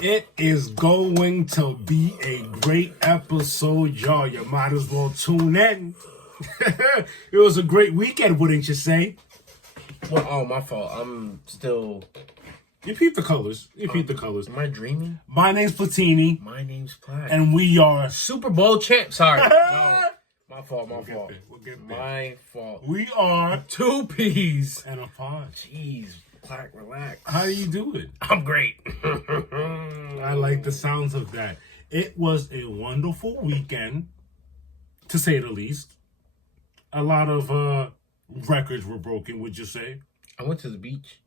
It is going to be a great episode, y'all. You might as well tune in. It was a great weekend, wouldn't you say? Well, oh, my fault. I'm still... You peep the colors. You peep the colors. Am I dreaming? My name's Platini. My name's Platt. And we are... Super Bowl champ. Sorry. No. My fault, my fault. We'll get there. My fault. We are... 2 peas. And a pod. Jeez. Platt, relax. How do you do it? I'm great. I like the sounds of that. It was a wonderful weekend, to say the least. A lot of records were broken, would you say? I went to the beach.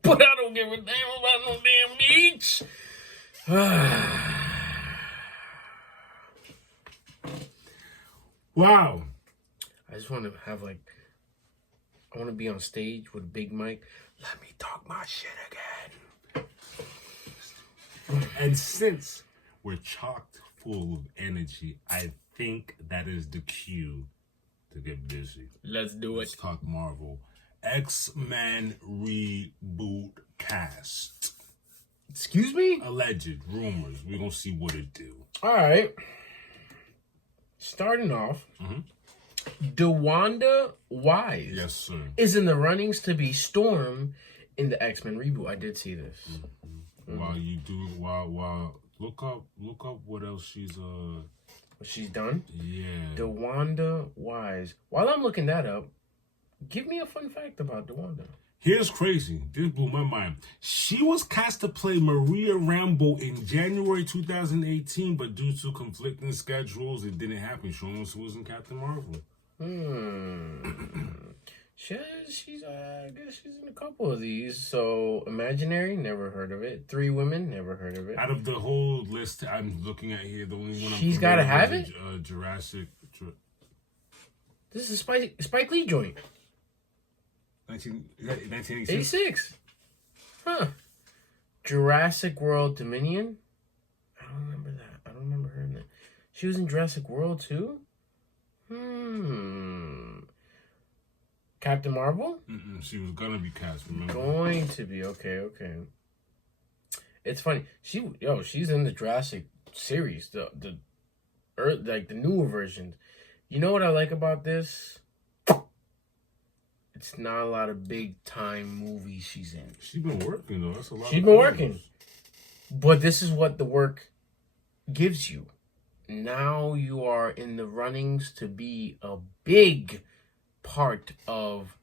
But I don't give a damn about no damn beach. Wow. I just want to have I want to be on stage with a big mic. Let me talk my shit again. And since we're chocked full of energy, I think that is the cue to get busy. Let's do Let's it. talk Marvel. X-Men reboot cast. Excuse me? Alleged rumors. We're going to see what it do. All right. Starting off, DeWanda Wise Yes, sir. is in the runnings to be Storm in the X-Men reboot. I did see this. While you do, while look up what else she's What she's done? yeah. DeWanda Wise. While I'm looking that up, give me a fun fact about DeWanda. Here's crazy. This blew my mind. She was cast to play Maria Rambeau in January 2018, but due to conflicting schedules, it didn't happen. She almost wasn't Captain Marvel. She's I guess she's in a couple of these. So Imaginary, never heard of it. 3 Women, never heard of it. Out of the whole list I'm looking at here, the only one She's gotta have it? Jurassic. This is a Spike Lee joint. 1986. 86. Huh. Jurassic World Dominion. I don't remember that. I don't remember her in that. She was in Jurassic World too? Captain Marvel? She was gonna be cast, remember? Going to be. Okay. It's funny. She's in the Jurassic series. The newer versions. You know what I like about this? It's not a lot of big time movies she's in. She's been working though. That's a lot. She's been working. But this is what the work gives you. Now you are in the runnings to be a big part of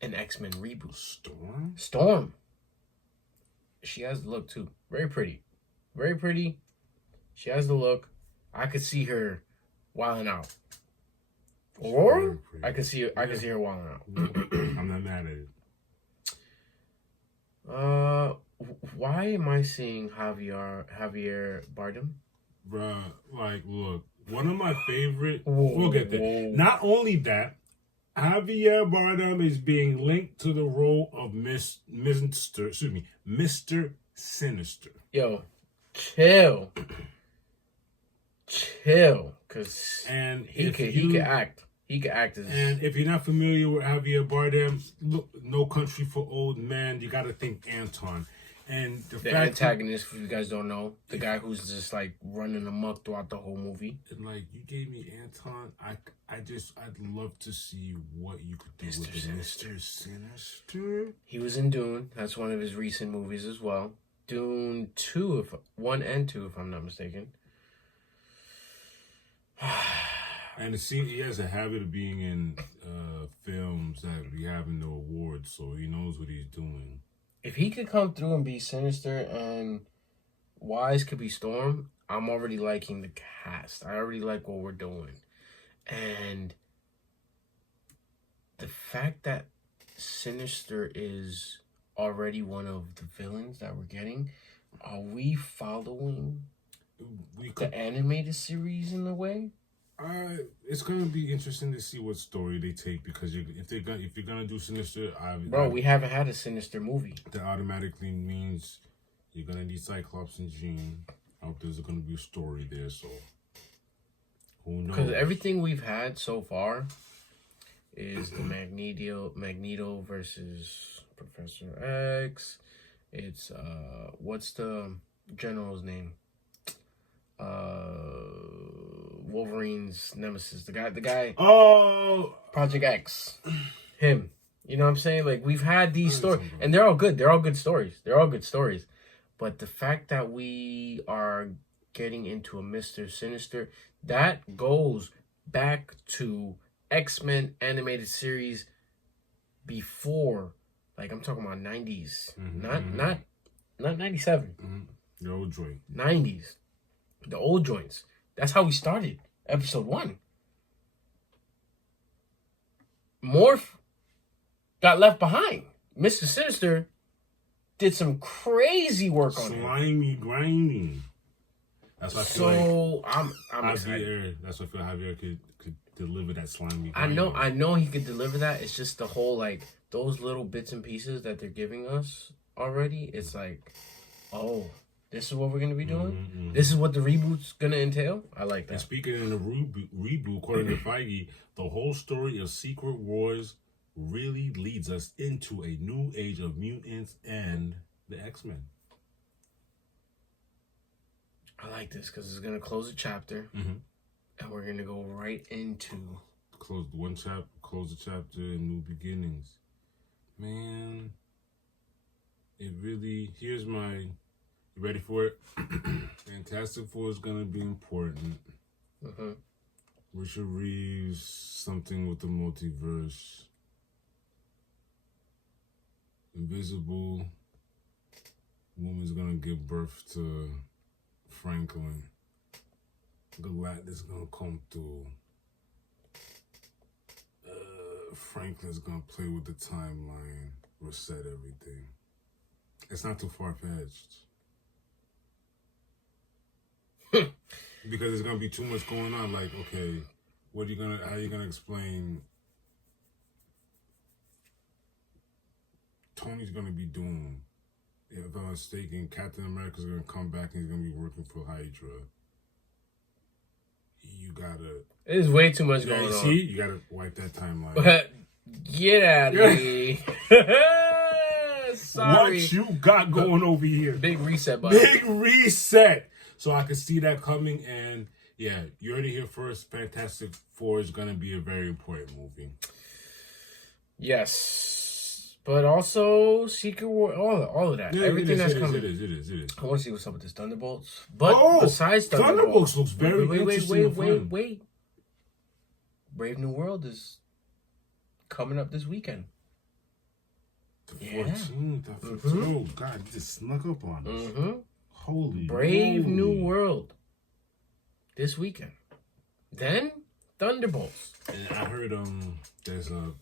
an X-Men reboot. Storm. She has the look too. Very pretty. Very pretty. She has the look. I could see her wilding out. Or I could see her wilding out. I'm not mad at it. Why am I seeing Javier Bardem? Bruh, look, one of my favorite. We'll get there. Not only that, Javier Bardem is being linked to the role of Mr. Sinister. Yo, chill, cause he could act. He could act as. And if you're not familiar with Javier Bardem, look, No Country for Old Men, you got to think Anton. And the antagonist, if you guys don't know, the guy who's just running amok throughout the whole movie. And you gave me Anton. I'd love to see what you could do with Mr. Sinister. He was in Dune. That's one of his recent movies as well. Dune 2, 1 and 2, if I'm not mistaken. And he has a habit of being in films that be having no awards, so he knows what he's doing. If he could come through and be Sinister and Wise could be Storm, I'm already liking the cast. I already like what we're doing. And the fact that Sinister is already one of the villains that we're getting, are we following the animated series in a way? It's gonna be interesting to see what story they take, because if you're gonna do Sinister, we haven't had a Sinister movie. That automatically means you're gonna need Cyclops and Jean. I hope there's gonna be a story there. So who knows? Because everything we've had so far is the Magneto versus Professor X, It's what's the general's name? Wolverine's nemesis. The guy. Oh, Project X. Him. You know what I'm saying? Like, we've had these stories, and they're all good. They're all good stories. They're all good stories. But the fact that we are getting into a Mr. Sinister, that goes back to X-Men animated series before, like, I'm talking about 90s. Not 97. The old joint. 90s. The old joints. That's how we started episode 1. Morph got left behind. Mr. Sinister did some crazy work on him. Slimy grinding. That's why I feel like I'm excited. That's why I feel Javier could deliver that slimy I grinding. know he could deliver that. It's just the whole, like, those little bits and pieces that they're giving us already. It's like, oh, this is what we're gonna be doing. Mm-hmm. This is what the reboot's gonna entail. I like that. And speaking in the reboot, according to Feige, the whole story of Secret Wars really leads us into a new age of mutants and the X-Men. I like this because it's gonna close a chapter, and we're gonna go right into close the chapter, and new beginnings. Man, it really. Here's my. You ready for it? Fantastic Four is gonna be important. Richard Reeves, something with the multiverse. Invisible Woman's gonna give birth to Franklin. Galactus gonna come through. Franklin's gonna play with the timeline, reset everything. It's not too far-fetched. Because there's gonna be too much going on. Like, okay, how are you gonna explain Tony's gonna be doomed? If I'm mistaken, Captain America's gonna come back and he's gonna be working for Hydra. You gotta. There's way too much going on. See, you gotta wipe that timeline. Get out of here. Sorry. What you got going over here? Big reset button. Big reset. So I can see that coming, and yeah, you heard it here first. Fantastic Four is gonna be a very important movie. Yes, but also Secret War, all of that, everything that's coming. It is. I want to see what's up with this Thunderbolts. But besides Thunderbolts looks very interesting. Wait. Brave New World is coming up this weekend. The 14th. Oh God, you just snuck up on us. Holy Brave New World this weekend. Then Thunderbolts. And I heard there's I'm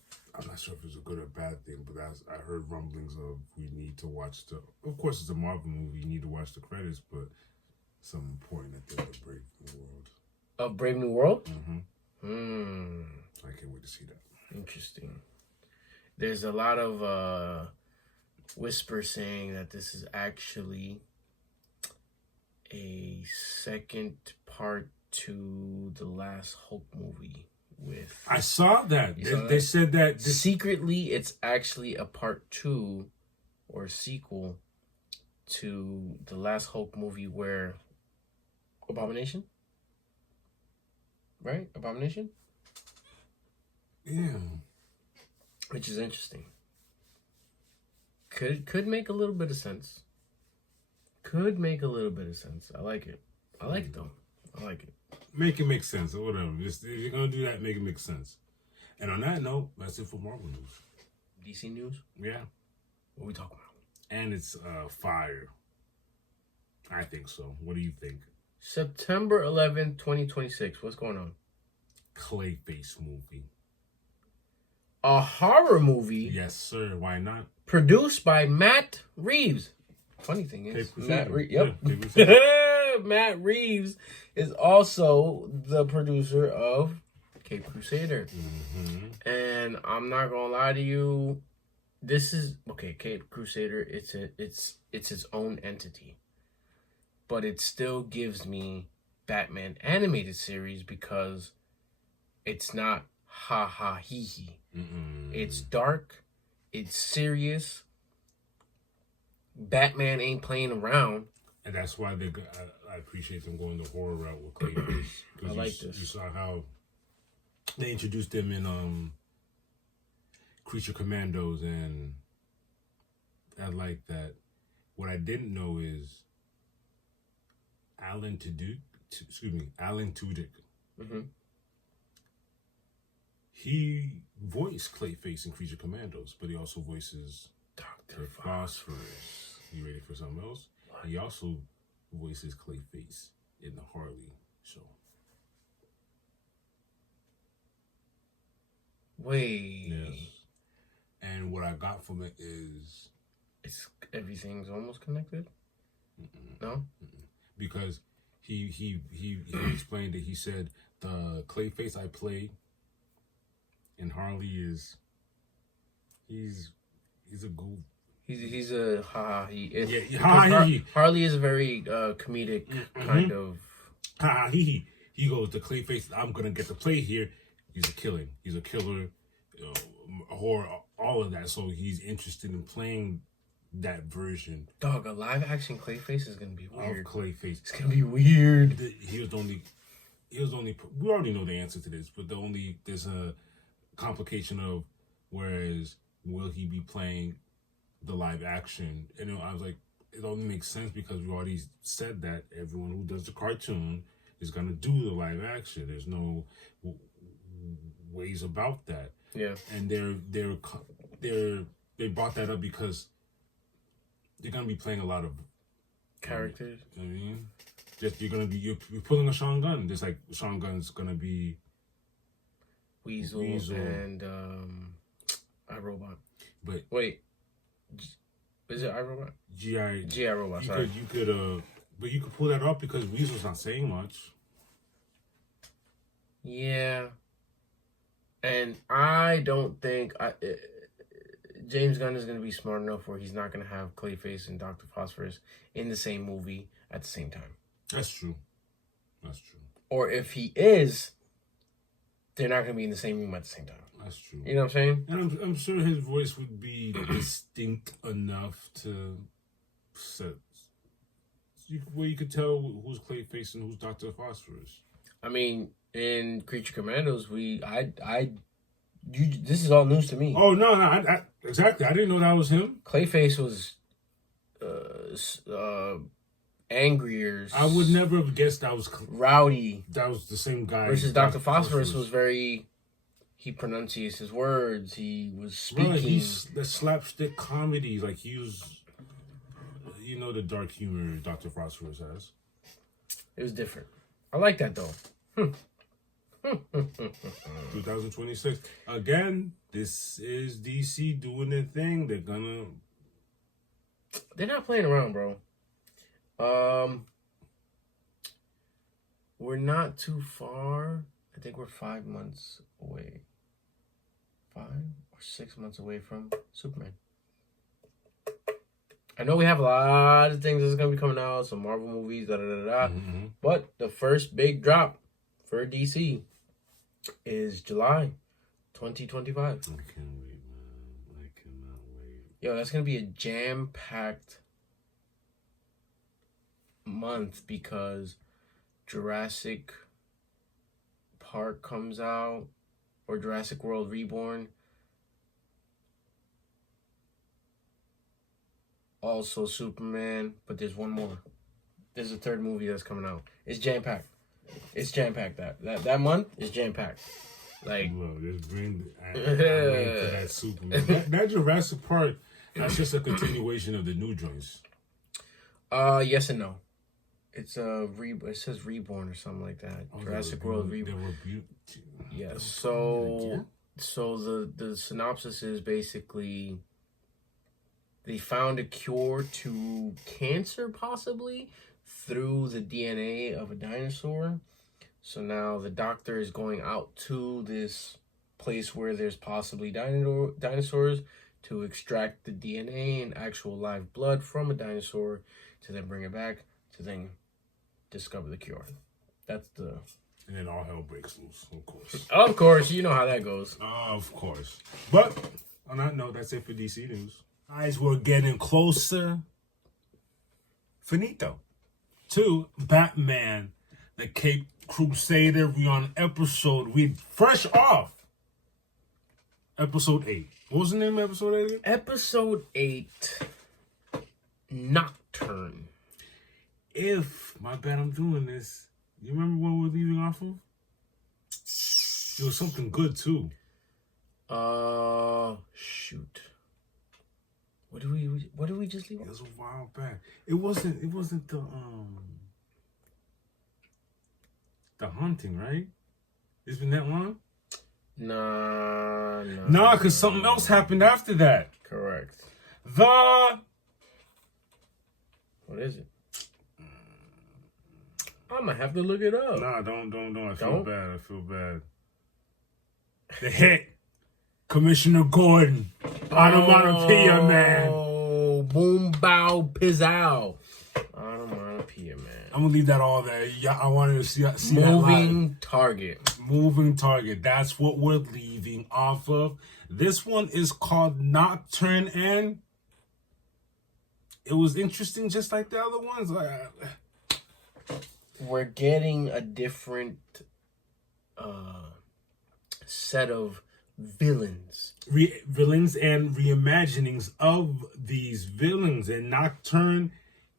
not sure if it's a good or bad thing, but I heard rumblings of we need to watch of course it's a Marvel movie, you need to watch the credits, but something important at the end of Brave New World. Of Brave New World? I can't wait to see that. Interesting. There's a lot of whisper saying that this is actually a second part to the last Hulk movie with... I saw that. They said that... Secretly, it's actually a part 2 or a sequel to the last Hulk movie where... Abomination? Right? Abomination? Yeah. Which is interesting. Could make a little bit of sense. Could make a little bit of sense. I like it. I like it, though. I like it. Make it make sense or whatever. Just, if you're going to do that, make it make sense. And on that note, that's it for Marvel news. DC news? Yeah. What are we talking about? And it's fire. I think so. What do you think? September 11th, 2026. What's going on? Clayface movie. A horror movie? Yes, sir. Why not? Produced by Matt Reeves. Funny thing is, Matt Reeves. Yep. Yeah, Matt Reeves is also the producer of Cape Crusader. And I'm not gonna lie to you, this is Cape Crusader. It's its own entity, but it still gives me Batman animated series because it's not ha ha hee hee. It's dark. It's serious. Batman ain't playing around. And that's why I appreciate them going the horror route with Clayface. I like this. You saw how they introduced them in Creature Commandos, and I like that. What I didn't know is Alan Tudyk. Mm-hmm. He voiced Clayface in Creature Commandos, but he also voices Dr. Phosphorus. You ready for something else? What? He also voices Clayface in the Harley show. Wait. Yes. And what I got from it is... everything's almost connected? Mm-mm. No? Mm-mm. Because he explained it. He said, the Clayface I play in Harley is... He's a goof. He's a ha he is. Yeah, Harley is a very comedic kind of he goes, the Clayface I'm gonna get to play here. He's a killer, horror, all of that. So he's interested in playing that version. Dog, a live action Clayface is gonna be weird. Of Clayface, it's gonna be weird. He was the only. We already know the answer to this, but there's a complication of whereas will he be playing the live action? And I was like, it only makes sense because we already said that everyone who does the cartoon is gonna do the live action. There's no ways about that. Yeah. And they brought that up because they're gonna be playing a lot of characters. You know what I mean? Just you're pulling a Sean Gunn. Just like Sean Gunn's gonna be Weasel. And iRobot. But wait. Is it iRobot? G.I. Robot, sorry. But you could pull that off because Weasel's not saying much. Yeah. And I don't think James Gunn is going to be smart enough where he's not going to have Clayface and Dr. Phosphorus in the same movie at the same time. That's true. Or if he is, they're not going to be in the same room at the same time. That's true. You know what I'm saying? And I'm sure his voice would be distinct enough to set where you could tell who's Clayface and who's Dr. Phosphorus. I mean, in Creature Commandos, this is all news to me. Oh no, exactly. I didn't know that was him. Clayface was angrier. I would never have guessed that was rowdy. That was the same guy. Versus Dr. Phosphorus was very. He pronunciates his words. He was speaking. Right, he's the slapstick comedy. Like he was, the dark humor Dr. Phosphorus has. It was different. I like that though. 2026. Again, this is DC doing their thing. They're not playing around, bro. We're not too far. I think we're 5 months away. 5 or 6 months away from Superman. I know we have a lot of things that's going to be coming out, some Marvel movies, Mm-hmm. But the first big drop for DC is July 2025. I can't wait, man. I cannot wait. Yo, that's going to be a jam-packed month because Jurassic Park comes out, or Jurassic World Reborn. Also Superman, but there's one more. There's a third movie that's coming out. It's jam-packed. That month is jam-packed. Like, look, just bring I wait for that Superman. that Jurassic Park, that's just a continuation of the new joints. Yes and no. It's it says Reborn or something like that. Jurassic World Reborn. Yes. So the synopsis is basically they found a cure to cancer possibly through the DNA of a dinosaur. So now the doctor is going out to this place where there's possibly dinosaurs to extract the DNA and actual live blood from a dinosaur to then bring it back to then discover the cure. That's the... And then all hell breaks loose, of course. Of course, you know how that goes. Of course. But on that note, that's it for DC News. Guys, we're getting closer Finito. 2, Batman, the Cape Crusader. We on episode, we fresh off episode 8. What was the name of episode 8 again? Episode 8, Nocturne. My bad, I'm doing this. You remember what we're leaving off of? It was something good too. Shoot. What did we just leave It off? was a while back. It wasn't the Haunting, right? It's been that long? Nah, Because something else happened after that. Correct. The What is it? I'm gonna have to look it up. Nah, don't. I feel Don't? bad. The hit, Commissioner Gordon, Onomatopoeia Man. Oh, boom, bow, pizzow. Onomatopoeia Man. I'm gonna leave that all there. Yeah, I wanted to see that live. Moving target. Moving target. That's what we're leaving off of. This one is called Nocturne, and it was interesting, just like the other ones. We're getting a different set of villains. Villains and reimaginings of these villains, and Nocturne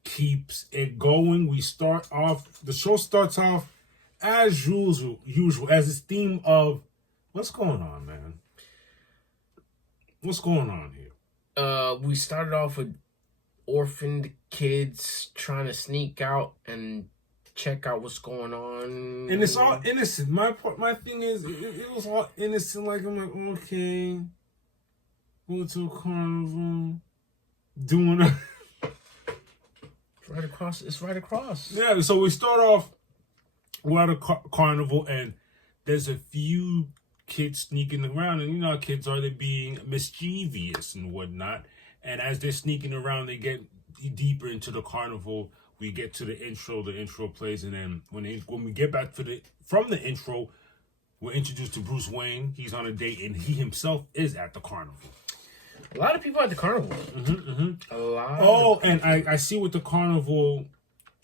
keeps it going. The show starts off as usual as its theme of what's going on, man. What's going on here? We started off with orphaned kids trying to sneak out and check out what's going on, And it's all innocent. My thing is, it was all innocent. Like, I'm like, okay, go to a carnival, doing a It's right across. yeah. So we start off, we're at a carnival, and there's a few kids sneaking around, and you know how kids are, they being mischievous and whatnot. And as they're sneaking around, they get deeper into the carnival. We get to the intro plays, and then when we get back from the intro, we're introduced to Bruce Wayne. He's on a date, and he himself is at the carnival. A lot of people at the carnival. A lot. Oh, and I see what the carnival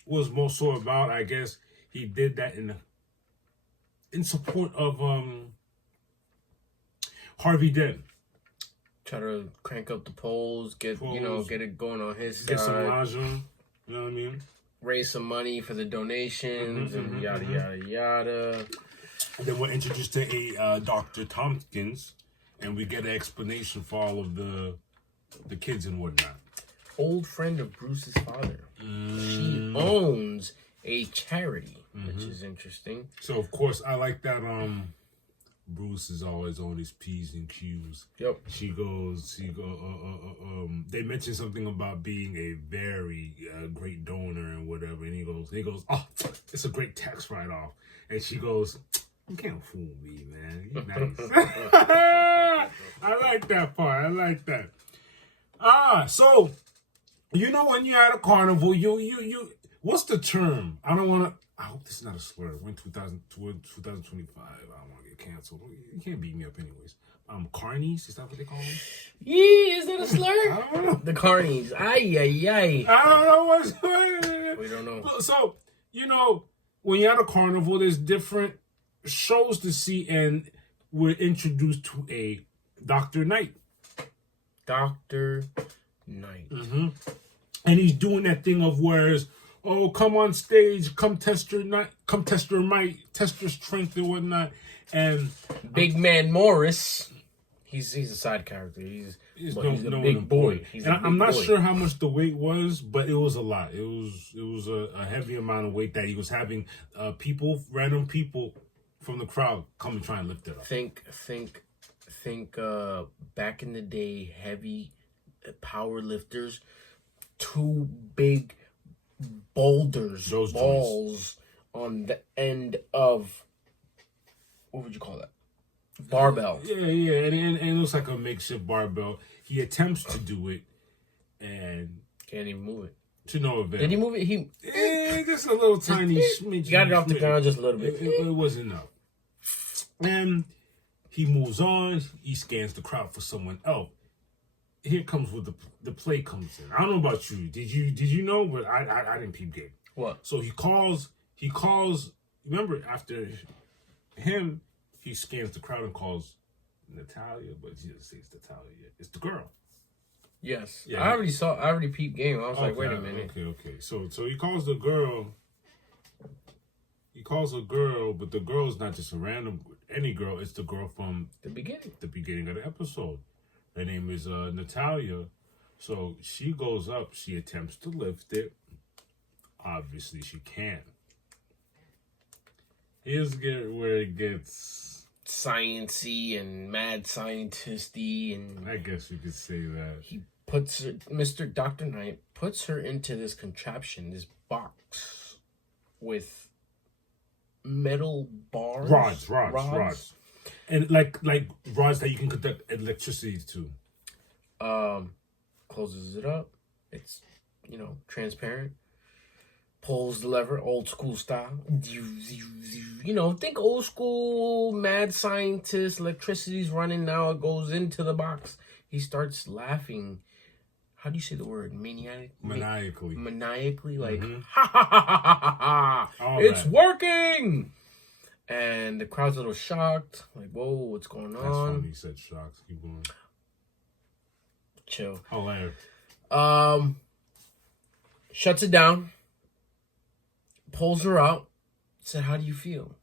was more so about. I guess he did that in support of Harvey Dent. Try to crank up the polls, get it going on his side. Get some margin. You know what I mean? Raise some money for the donations and yada yada yada. And then we're introduced to a Dr. Tompkins, and we get an explanation for all of the kids and whatnot. Old friend of Bruce's father. She owns a charity, which is interesting. So of course I like that. Bruce is always on his P's and Q's. Yep. They mentioned something about being a very great donor and whatever, and he goes, oh, it's a great tax write-off. And she goes, you can't fool me, man. You're nice. I like that part. I like that. So, you know, when you're at a carnival, you what's the term? I hope this is not a slur. We're in 2025. I don't want to get canceled. You can't beat me up anyways. Carnies, is that what they call them? Yeah, is that a slur? I don't know. The carnies. Ay. I don't know what's We don't know. So, you know, when you're at a carnival, there's different shows to see, and we're introduced to a Dr. Knight. Dr. Knight. And he's doing that thing of whereas, oh, come on stage, come test your might, test your strength and whatnot. And Big Man Morris, he's a side character. He's a big boy. I'm not sure how much the weight was, but it was a lot. It was a heavy amount of weight that he was having. Random people from the crowd come and try and lift it up. Think back in the day, heavy power lifters, two big boulders, balls on the end of, what would you call that? Barbell. Yeah, and it looks like a makeshift barbell. He attempts to do it, and can't even move it. To no avail. Did he move it? Just a little tiny smidge. Got it off the ground just a little bit. It wasn't enough. And he moves on. He scans the crowd for someone else. here comes with the play comes in. I don't know about you. Did you know? But I didn't peep game. What? So he calls. Remember, after him, he scans the crowd and calls Natalia, but he doesn't say it's Natalia yet. It's the girl. Yes. Yeah, I already peeped game. I was like, wait a minute. Okay. So he calls the girl. He calls a girl, but the girl is not just any girl. It's the girl from The beginning. the beginning of the episode. Her name is Natalia. So she goes up. She attempts to lift it. Obviously, she can. Here's where it gets Science-y and mad scientist-y, and I guess you could say that. he puts her, Mr. Dr. Knight puts her into this contraption, this box with metal bars. Rods. And like rods that you can conduct electricity to. Closes it up. It's, transparent. Pulls the lever, old school style. Think old school, mad scientist, electricity's running now. It goes into the box. He starts laughing. How do you say the word? Maniacally. Maniacally, like, Mhm. ha ha ha ha ha ha! It's that. working! And the crowd's a little shocked. Like, whoa, what's going That's on? funny. He said shocks. Keep going. Chill. Hilarious. Shuts it down. Pulls her out. Said, how do you feel?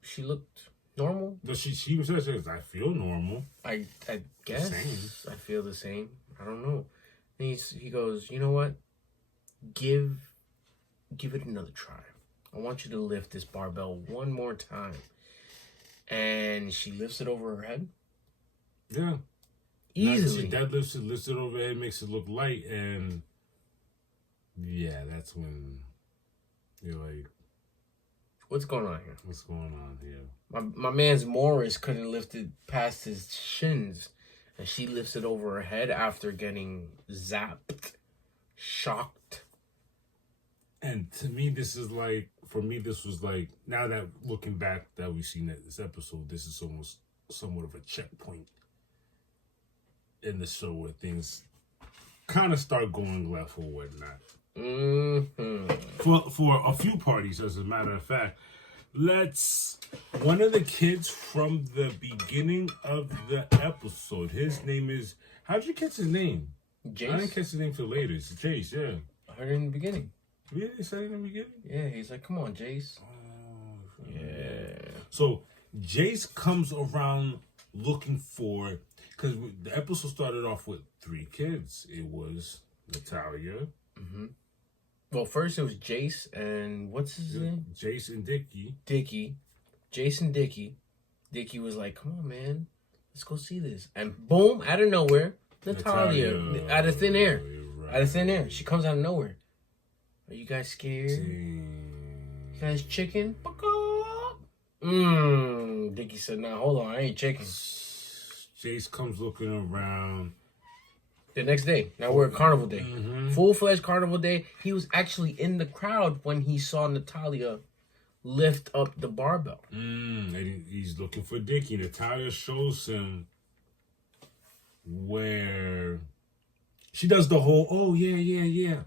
She looked normal. She says, I feel normal. I guess. Same. I feel the same. I don't know. And he goes, you know what? Give it another try. I want you to lift this barbell one more time. And she lifts it over her head. Yeah. Easily. She deadlifts it, lifts it overhead, makes it look light, and yeah, that's when you're like, what's going on here? what's going on here? My man's Morris couldn't lift it past his shins. And she lifts it over her head after getting zapped, shocked. And to me, this was like, now that looking back that we've seen this episode, this is almost somewhat of a checkpoint in the show where things kind of start going left or whatnot. Mm-hmm. For a few parties, as a matter of fact, one of the kids from the beginning of the episode, his name is, how'd you catch his name? Jace? I didn't catch his name till later. It's Jace, yeah. I heard it in the beginning. Really? They said it in the beginning? Yeah, he's like, come on, Jace. Oh, Yeah. So Jace comes around looking for, because the episode started off with 3 kids. It was Natalia. Mm-hmm. Well, first it was Jace and what's his name? Jace and Dickie. Dickie. Jason Dickie. Dickie was like, come on, man. Let's go see this. And boom, out of nowhere, Natalia. Out of thin air. Right. Out of thin air. She comes out of nowhere. Are you guys scared? You guys chicken? Dickie said, nah, hold on. I ain't chicken. Jace comes looking around. The next day. Now we're at Carnival Day. Mm-hmm. Full-fledged Carnival Day. He was actually in the crowd when he saw Natalia lift up the barbell. And he's looking for Dickie. Natalia shows him where she does the whole, oh, yeah.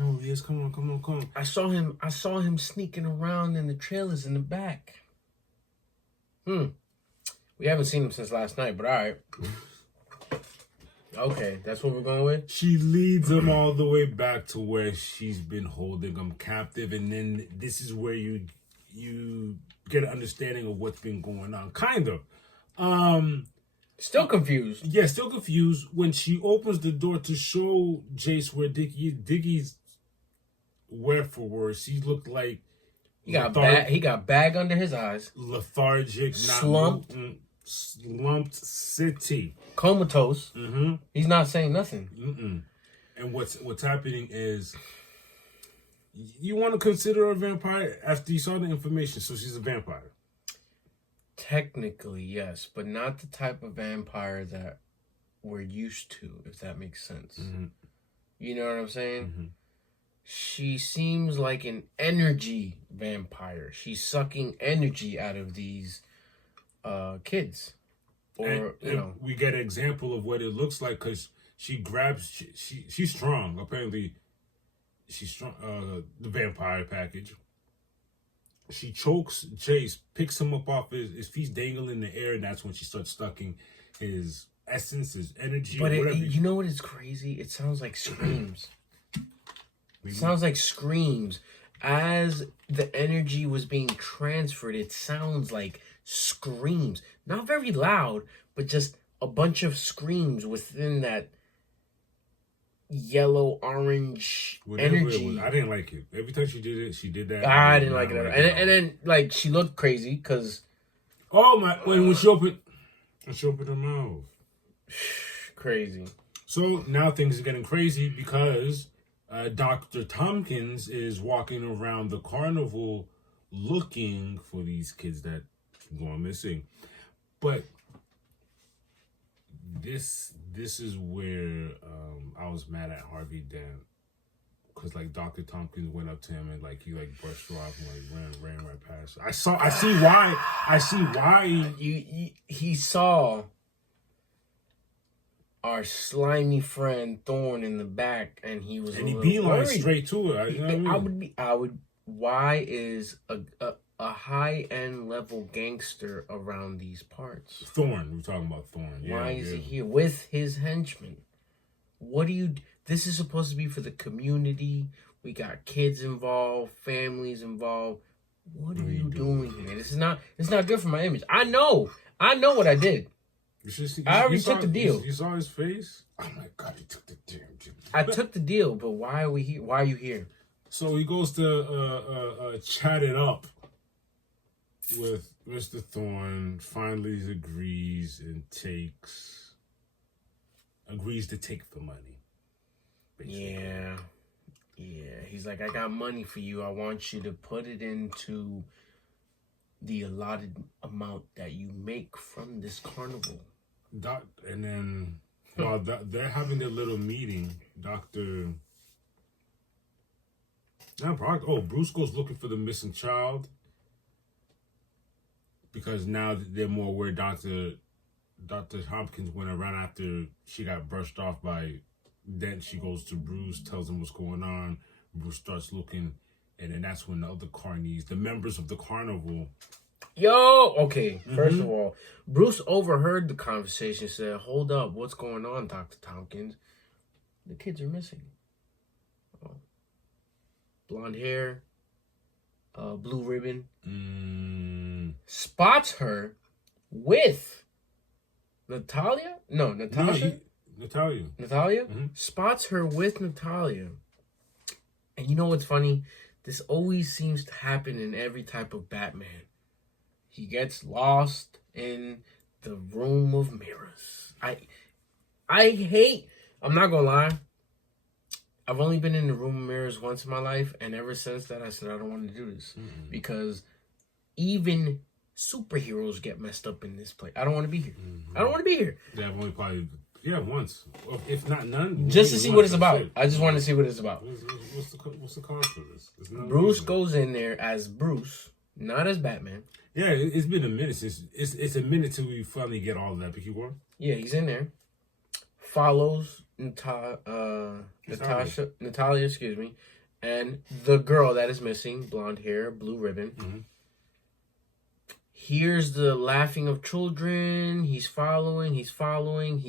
Oh, yes, come on. I saw him sneaking around in the trailers in the back. We haven't seen him since last night, but all right. Okay, that's what we're going with? She leads him all the way back to where she's been holding him captive, and then this is where you get an understanding of what's been going on. Kind of. Still confused. Yeah, still confused. When she opens the door to show Jace where Dickie's word for word, she looked like he got bag under his eyes. Lethargic, Slumped city. Comatose. Mm-hmm. He's not saying nothing. Mm-mm. And what's happening is, you want to consider her a vampire after you saw the information, so she's a vampire. Technically, yes, but not the type of vampire that we're used to, if that makes sense. Mm-hmm. You know what I'm saying? Mm-hmm. She seems like an energy vampire. She's sucking energy out of these kids. or we get an example of what it looks like because she grabs. She's strong. Apparently, she's strong. The vampire package. She chokes Chase, picks him up off his feet dangling in the air, and that's when she starts sucking his essence, his energy, But or whatever. you know what is crazy? It sounds like screams. It sounds like screams. As the energy was being transferred, it sounds like screams. Not very loud, but just a bunch of screams within that yellow orange energy. I didn't like it. Every time she did that. I didn't like it at all. And then like she looked crazy because oh my! When she opened her mouth, crazy. So now things are getting crazy because Dr. Tompkins is walking around the carnival looking for these kids that gone missing. But this is where I was mad at Harvey Dent, because like Dr. Tompkins went up to him and like he like brushed her off and like ran right past her. I see why he saw our slimy friend Thorn in the back, and he was he beeline straight to her. You know what I mean? I would. Why is a high end level gangster around these parts? Thorn, we're talking about Thorn. Yeah, why is he here with his henchmen? What do you? This is supposed to be for the community. We got kids involved, families involved. What are you doing here? This is not. It's not good for my image. I know what I did. I already took the deal. You saw his face? Oh my God, he took the deal. I took the deal, but why are we here? Why are you here? So he goes to chat it up with Mr. Thorne. Finally, he agrees to take the money. Basically. Yeah. He's like, I got money for you. I want you to put it into the allotted amount that you make from this carnival. And then while they're having their little meeting, Bruce goes looking for the missing child, because now they're more aware Dr. Hopkins went around after she got brushed off by Dent. She goes to Bruce, tells him what's going on. Bruce starts looking, and then that's when the other carnies, the members of the carnival. Okay. First of all, Bruce overheard the conversation, said, hold up, what's going on, Dr. Tompkins? The kids are missing. Blonde hair, blue ribbon. Spots her with Natalia? No, Natasha? Natalia? Mm-hmm. Spots her with Natalia. And you know what's funny? This always seems to happen in every type of Batman. He gets lost in the room of mirrors. I'm not gonna lie, I've only been in the room of mirrors once in my life, and ever since that I said I don't want to do this. Because even superheroes get messed up in this place. I don't want to be here. I don't want to be here. Yeah, I've only probably once, if not none. Just to see what it's about. I just want to see what it's about. What's the cause for this? Bruce goes in there as Bruce, not as Batman. Yeah, it's been a minute since it's a minute till we finally get all of that. PQ1. Yeah, he's in there. Follows Natalia, excuse me, and the girl that is missing, blonde hair, blue ribbon. Hears the laughing of children. He's following. He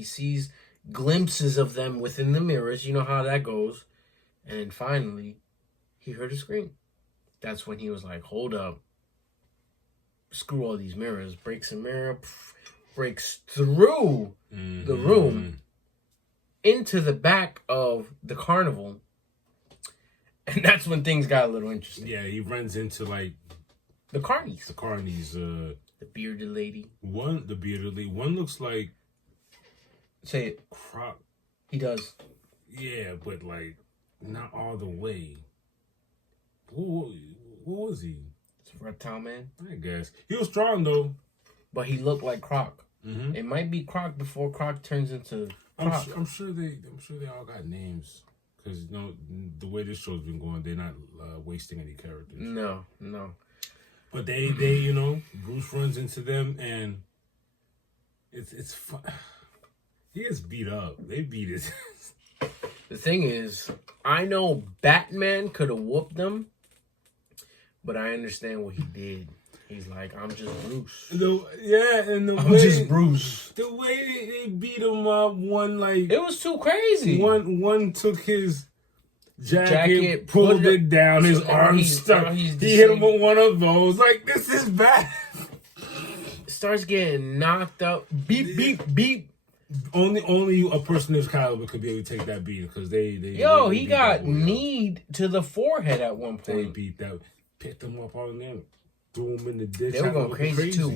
sees glimpses of them within the mirrors. You know how that goes. And finally, he heard a scream. That's when he was like, hold up. Screw all these mirrors. Breaks a mirror. Breaks through the room into the back of the carnival. And that's when things got a little interesting. Yeah, he runs into like the carnies. The bearded lady. The bearded lady. One looks like, say it, Croc. He does. Yeah, but like not all the way. What was he? It's a reptile man. I guess he was strong though, but he looked like Croc. It might be Croc before Croc turns into Croc. I'm sure they all got names, because the way this show's been going, they're not wasting any characters. No. But they Bruce runs into them, and it's fun. He is beat up. They beat it. The thing is, I know Batman could have whooped them, but I understand what he did. He's like, I'm just Bruce. I'm just Bruce. The way they beat him up, it was too crazy. One took his jacket pulled it down, his arm stuck. He hit him with one of those. Like, this is bad. Starts getting knocked out. Beep, beep, beep. Only a person of his caliber could be able to take that beat because they he got kneed to the forehead at one point. They beat that, picked him up on them, threw him in the ditch. They were going crazy too.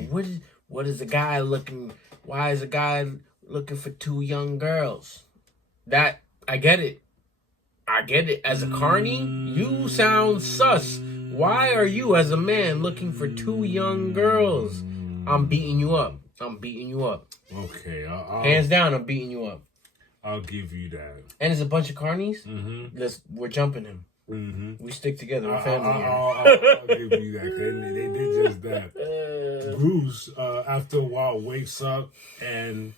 What is the guy looking? Why is a guy looking for two young girls? That I get it. As a carny, you sound sus. Why are you, as a man, looking for two young girls? I'm beating you up. Okay. Hands down, I'm beating you up. I'll give you that. And it's a bunch of carnies. Mm-hmm. We're jumping him. Mm-hmm. We stick together. We're family here. I'll give you that. They did just that. Bruce, after a while, wakes up and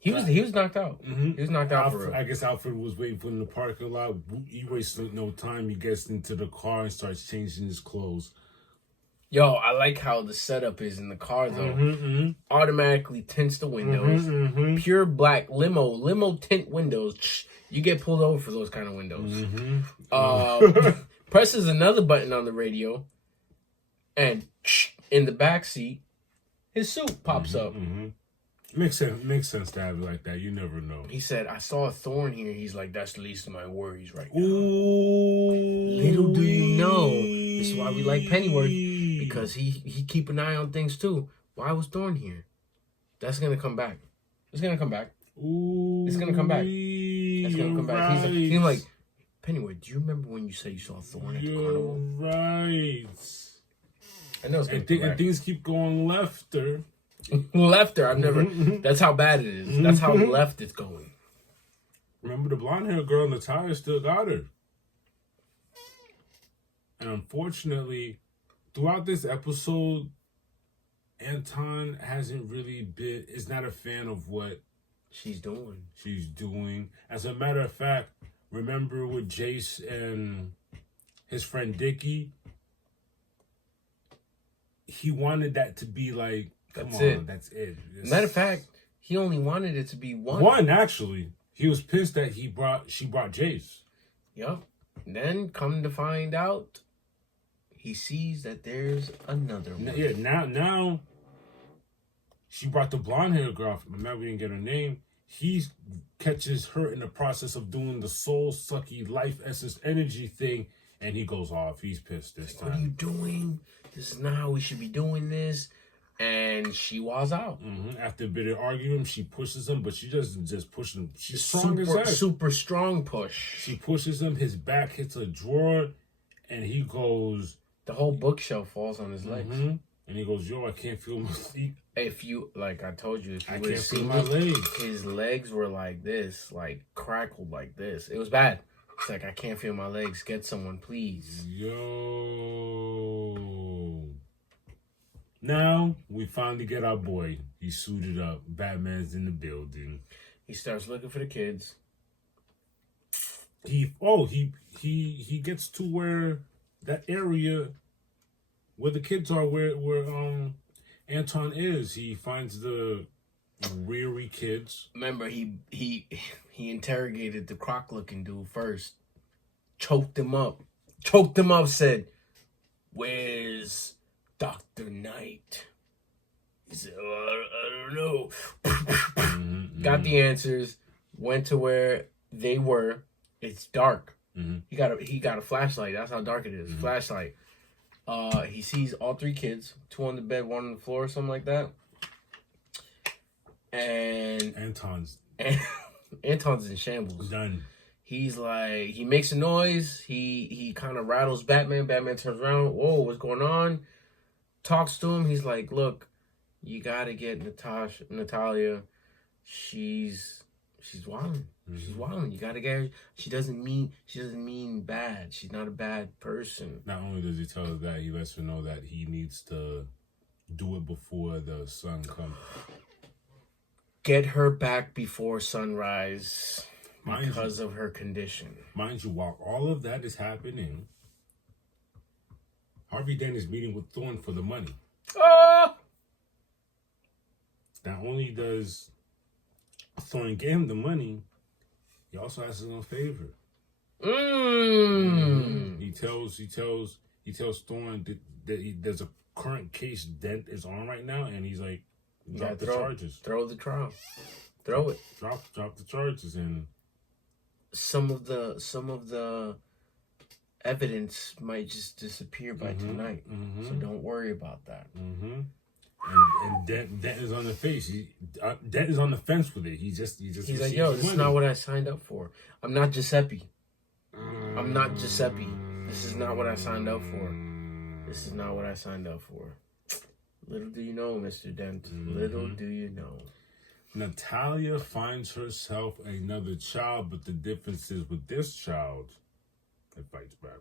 he was knocked out. Mm-hmm. He was knocked out for real. I guess Alfred was waiting for him in the parking lot. He wasted no time. He gets into the car and starts changing his clothes. Yo, I like how the setup is in the car, though. Automatically tints the windows. Pure black limo tint windows. You get pulled over for those kind of windows. Presses another button on the radio, and in the back seat, his suit pops up. Makes sense to have it like that. You never know. He said, I saw a thorn here. He's like, that's the least of my worries right now. Ooh, little do you know, this is why we like Pennyworth, because he keep an eye on things too. Why was Thorn here? That's gonna come back. It's gonna come back. Ooh, it's gonna come back. It's gonna come back. Right. He's like, Pennyworth, do you remember when you said you saw Thorn at the carnival? Right. I know it's gonna come back. And things keep going lefter. Lefter, I've never. That's how bad it is. That's how left it's going. Remember the blonde-haired girl, Natalia, still got her. And unfortunately, throughout this episode, Anton is not a fan of what she's doing. As a matter of fact, remember with Jace and his friend Dickie, he wanted that to be like, that's it. Matter of fact, he only wanted it to be one. One, actually. He was pissed that she brought Jace. Yep. Then, come to find out, he sees that there's another one. Yeah, now she brought the blonde-haired girl. Now we didn't get her name. He catches her in the process of doing the soul-sucky life essence energy thing, and he goes off. He's pissed this time. What are you doing? This is not how we should be doing this. And she walls out. After a bit of argument, she pushes him, but she doesn't just push him. She's strong as that. Super strong push. She pushes him. His back hits a drawer, and he goes. The whole bookshelf falls on his legs. And he goes, "Yo, I can't feel my feet." If you, like I told you, if you I would can't have feel seen my legs. His legs were like this, like crackled like this. It was bad. It's like, I can't feel my legs. Get someone, please. Yo. Now, we finally get our boy. He's suited up. Batman's in the building. He starts looking for the kids. He gets to where that area where the kids are, where Anton is. He finds the weary kids. Remember, he interrogated the croc-looking dude first. Choked him up, said, "Where's Dr. Knight?" He said, "I don't know." Got the answers. Went to where they were. It's dark. He got a flashlight. That's how dark it is. Flashlight. He sees all three kids. 2 on the bed, 1 on the floor, or something like that. And Anton's in shambles. Done. He's like, he makes a noise. He kind of rattles Batman. Batman turns around. Whoa, what's going on? Talks to him. He's like, look, you gotta get Natalia. She's wilding. She's wilding. You gotta get her. She doesn't mean bad. She's not a bad person. Not only does he tell her that, he lets her know that he needs to do it before the sun comes. get her back before sunrise Mind because of her condition. Mind you, while all of that is happening, Harvey Dent is meeting with Thorne for the money. Ah! Not only does Thorne get him the money, he also has his own favor. He tells Thorne that there's a current case Dent is on right now, and he's like, drop the charges. Throw the trial. Throw it. Drop the charges, and some of the evidence might just disappear by tonight. So don't worry about that. And Dent is on the face. Dent is on the fence with it. He's like, yo, this is not what I signed up for. I'm not Giuseppe. I'm not Giuseppe. This is not what I signed up for. This is not what I signed up for. Little do you know, Mr. Dent. Little do you know. Natalia finds herself another child, but the difference is with this child, it fights back.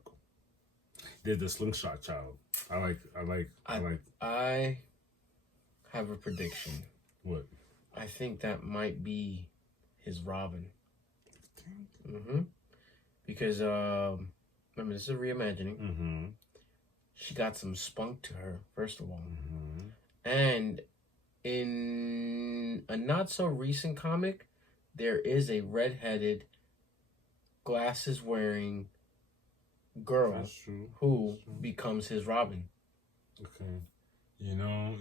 There's the slingshot child. I have a prediction. What? I think that might be his Robin. Because remember, this is a reimagining. She got some spunk to her, first of all. And in a not so recent comic, there is a redheaded, glasses wearing girl who becomes his Robin. Okay. You know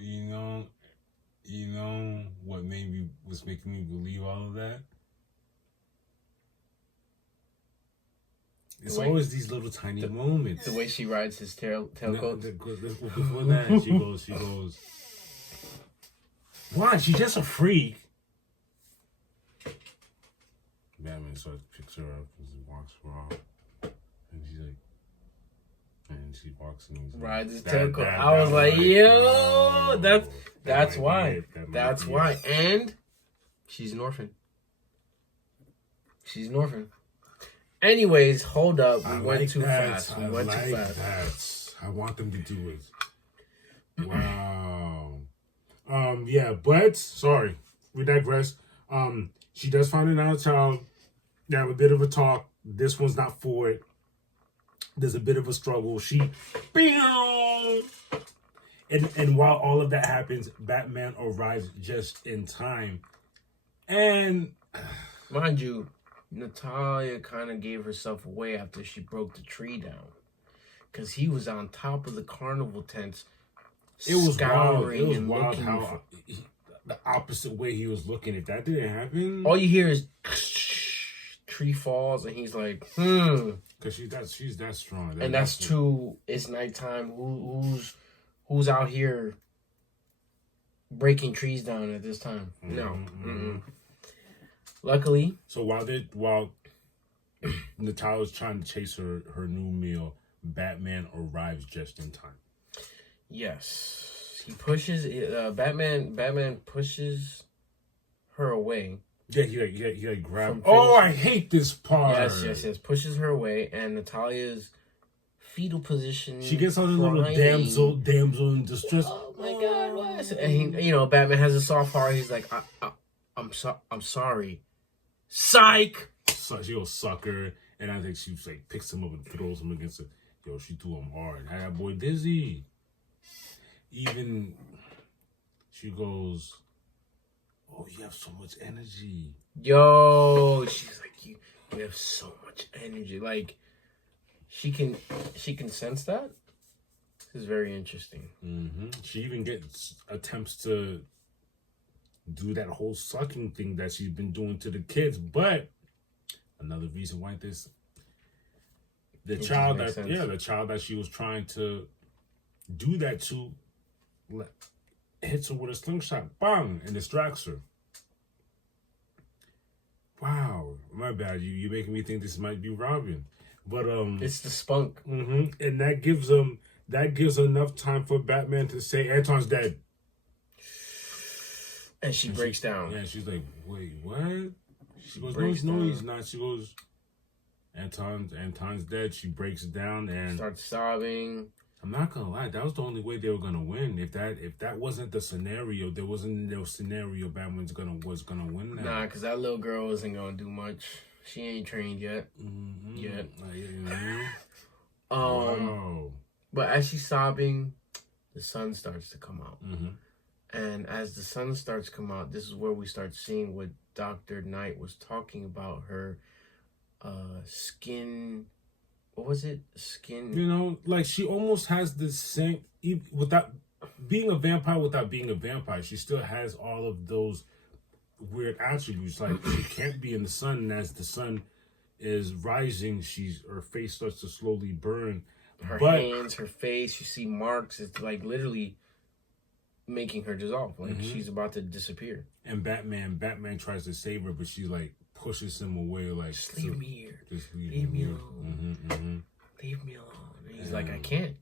what was making me believe all of that? It's always these little tiny moments. The way she rides his tailcoat. Before that, she goes, why? She's just a freak. Batman starts to pick her up as he walks around. And she's like, and she walks and he's like, rides his tailcoat. I was like, yo, that's why. That's why. And she's an orphan. Anyways, hold up. We went too fast. I want them to do it. Wow. Yeah, but sorry, we digress. She does find another child. They have a bit of a talk. This one's not for it. There's a bit of a struggle. And while all of that happens, Batman arrives just in time. And mind you, Natalia kind of gave herself away after she broke the tree down. Because he was on top of the carnival tents. It was wild. It was wild how the opposite way he was looking. If that didn't happen, all you hear is tree falls, and he's like, because she's that strong. And that's too. It's nighttime. Who's out here breaking trees down at this time? No. Luckily, so while Natalia's trying to chase her new meal, Batman arrives just in time. Yes, he pushes. Batman pushes her away. Yeah, he grabs. Oh, I hate this part. Yes. Pushes her away, and Natalia's fetal position. She gets on a little damsel in distress. Oh my God! What? And Batman has a soft heart. He's like, I'm sorry. Psych. So she goes sucker, and I think she like picks him up and throws him against it. Yo, she threw him hard. Had that boy dizzy. Even she goes, oh, you have so much energy. Yo, she's like, you have so much energy. Like, she can sense that. This is very interesting. She even attempts to do that whole sucking thing that she's been doing to the kids. But another reason why the child that she was trying to do that to hits her with a slingshot, bang, and distracts her. Wow, my bad. You're making me think this might be Robin, but it's the spunk. And that gives enough time for Batman to say Anton's dead. And she breaks down. Yeah, she's like, wait, what? She goes, no, he's not. She goes, Anton's dead. She breaks down and starts sobbing. I'm not gonna lie, that was the only way they were gonna win. If that wasn't the scenario, there wasn't no scenario Batman was gonna win that. Nah, because that little girl isn't gonna do much. She ain't trained yet. Mm-hmm. Yet. Wow. But as she's sobbing, the sun starts to come out. Mm-hmm. And as the sun starts to come out, this is where we start seeing what Dr. Knight was talking about, her skin. What was it? Skin. You know, like she almost has the same, without being a vampire, without being a vampire, she still has all of those weird attributes. Like she can't be in the sun, and as the sun is rising, her face starts to slowly burn. Her hands, her face, you see marks. It's like literally making her dissolve. Like she's about to disappear. And Batman tries to save her, but she like pushes him away. Like, just leave me here. Just leave me alone. Leave me alone. And he's like, I can't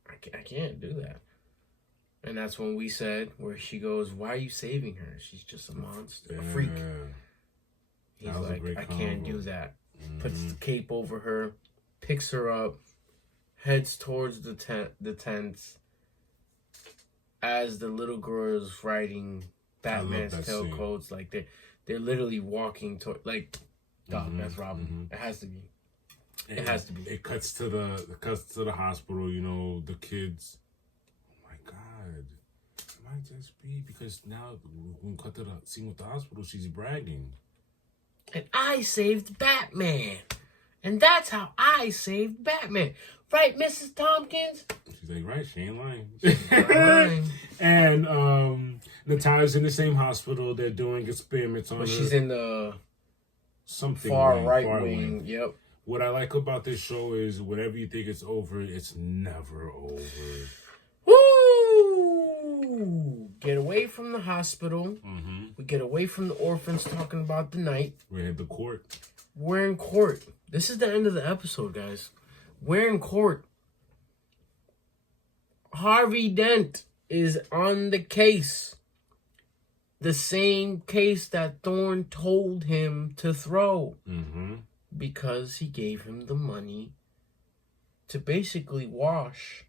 do that. And that's when we said, where she goes, why are you saving her? She's just a monster, a freak. He's like, I can't do that. Puts the cape over her, picks her up, heads towards the tents. As the little girl is riding Batman's tailcoats, like they're literally walking toward, like, dog, that's Robin. It has to be. It has to be. It cuts to the hospital. You know, the kids. Oh my God, it might just be because now when we cut to the scene with the hospital, she's bragging. And I saved Batman, and that's how I saved Batman, right, Mrs. Tompkins? She's like, right, she ain't lying. Lying. And Natalia's in the same hospital. They're doing experiments on her. But she's in the something far wing, right far wing. Yep. What I like about this show is whenever you think it's over, it's never over. Woo! Get away from the hospital. We get away from the orphans talking about the night. We're at the court. We're in court. This is the end of the episode, guys. We're in court. Harvey Dent is on the case. The same case that Thorne told him to throw. Because he gave him the money to basically wash.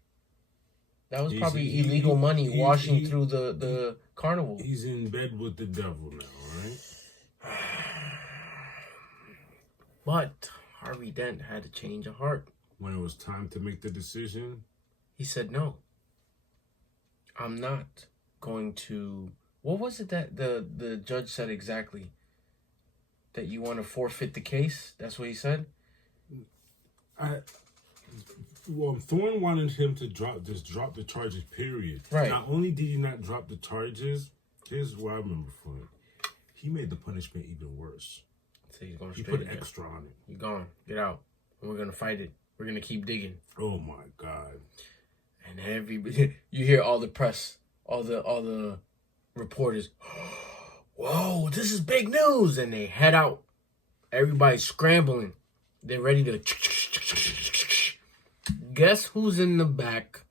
That was probably illegal money washing through the carnival. He's in bed with the devil now, right? But Harvey Dent had a change of heart. When it was time to make the decision, he said, no, I'm not going to... What was it that the judge said exactly? That you want to forfeit the case? That's what he said? Thorne wanted him to drop the charges, period. Right. Not only did he not drop the charges, here's what I remember from it. He made the punishment even worse. So he's going he put extra on it. You're gone. Get out. And we're going to fight it. We're going to keep digging. Oh my God. And everybody, you hear all the press, all the reporters, whoa, this is big news. And they head out. Everybody's scrambling. They're ready to... Guess who's in the back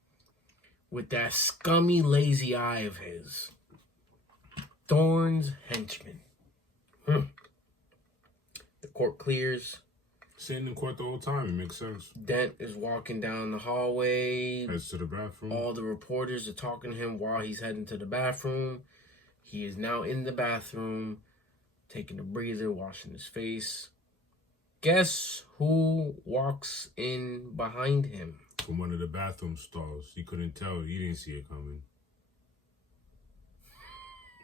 with that scummy, lazy eye of his? Thorne's henchman. The court clears. Sitting in court the whole time. It makes sense. Dent is walking down the hallway. Heads to the bathroom. All the reporters are talking to him while he's heading to the bathroom. He is now in the bathroom, taking a breather, washing his face. Guess who walks in behind him? From one of the bathroom stalls. He couldn't tell. He didn't see it coming.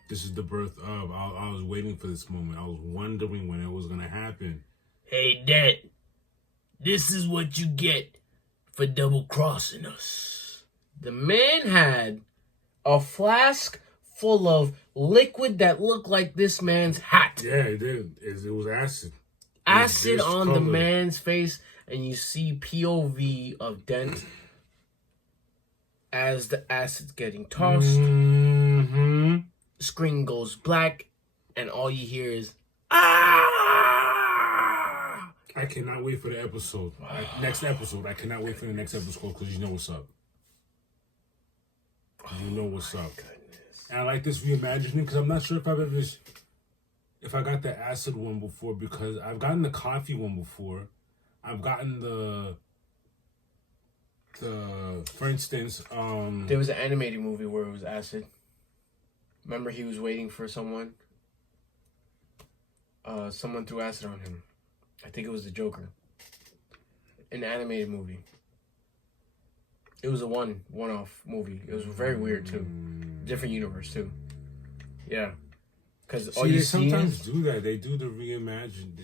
This is the birth of... I was waiting for this moment. I was wondering when it was going to happen. Hey, Dent. This is what you get for double-crossing us. The man had a flask full of liquid that looked like this man's hat. Yeah, it did. It was acid. Acid on the man's face, and you see POV of Dent as the acid's getting tossed. The screen goes black, and all you hear is, ah! I cannot wait for the episode. Next episode. I cannot wait for the next episode because you know what's up. You know what's up. Goodness. And I like this reimagining because I'm not sure if I got the acid one before, because I've gotten the coffee one before. I've gotten the for instance, There was an animated movie where it was acid. Remember, he was waiting for someone. Someone threw acid on him. I think it was the Joker. An animated movie. It was a one-off movie. It was very weird too. Different universe too. Yeah. Because all see, you they see sometimes is do that. They do the reimagine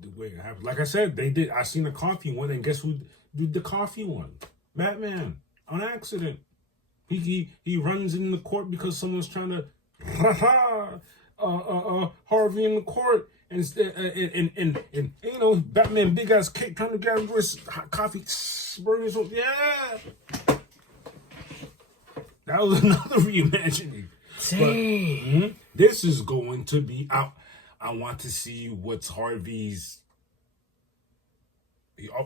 the way it happens. Like I said, they did. I seen the coffee one, and guess who did the coffee one? Batman on accident. He runs in the court because someone's trying to Harvey in the court, and you know, Batman big ass cake trying to get his hot coffee. Yeah, that was another reimagining. But, this is going to be out. I want to see what's Harvey's.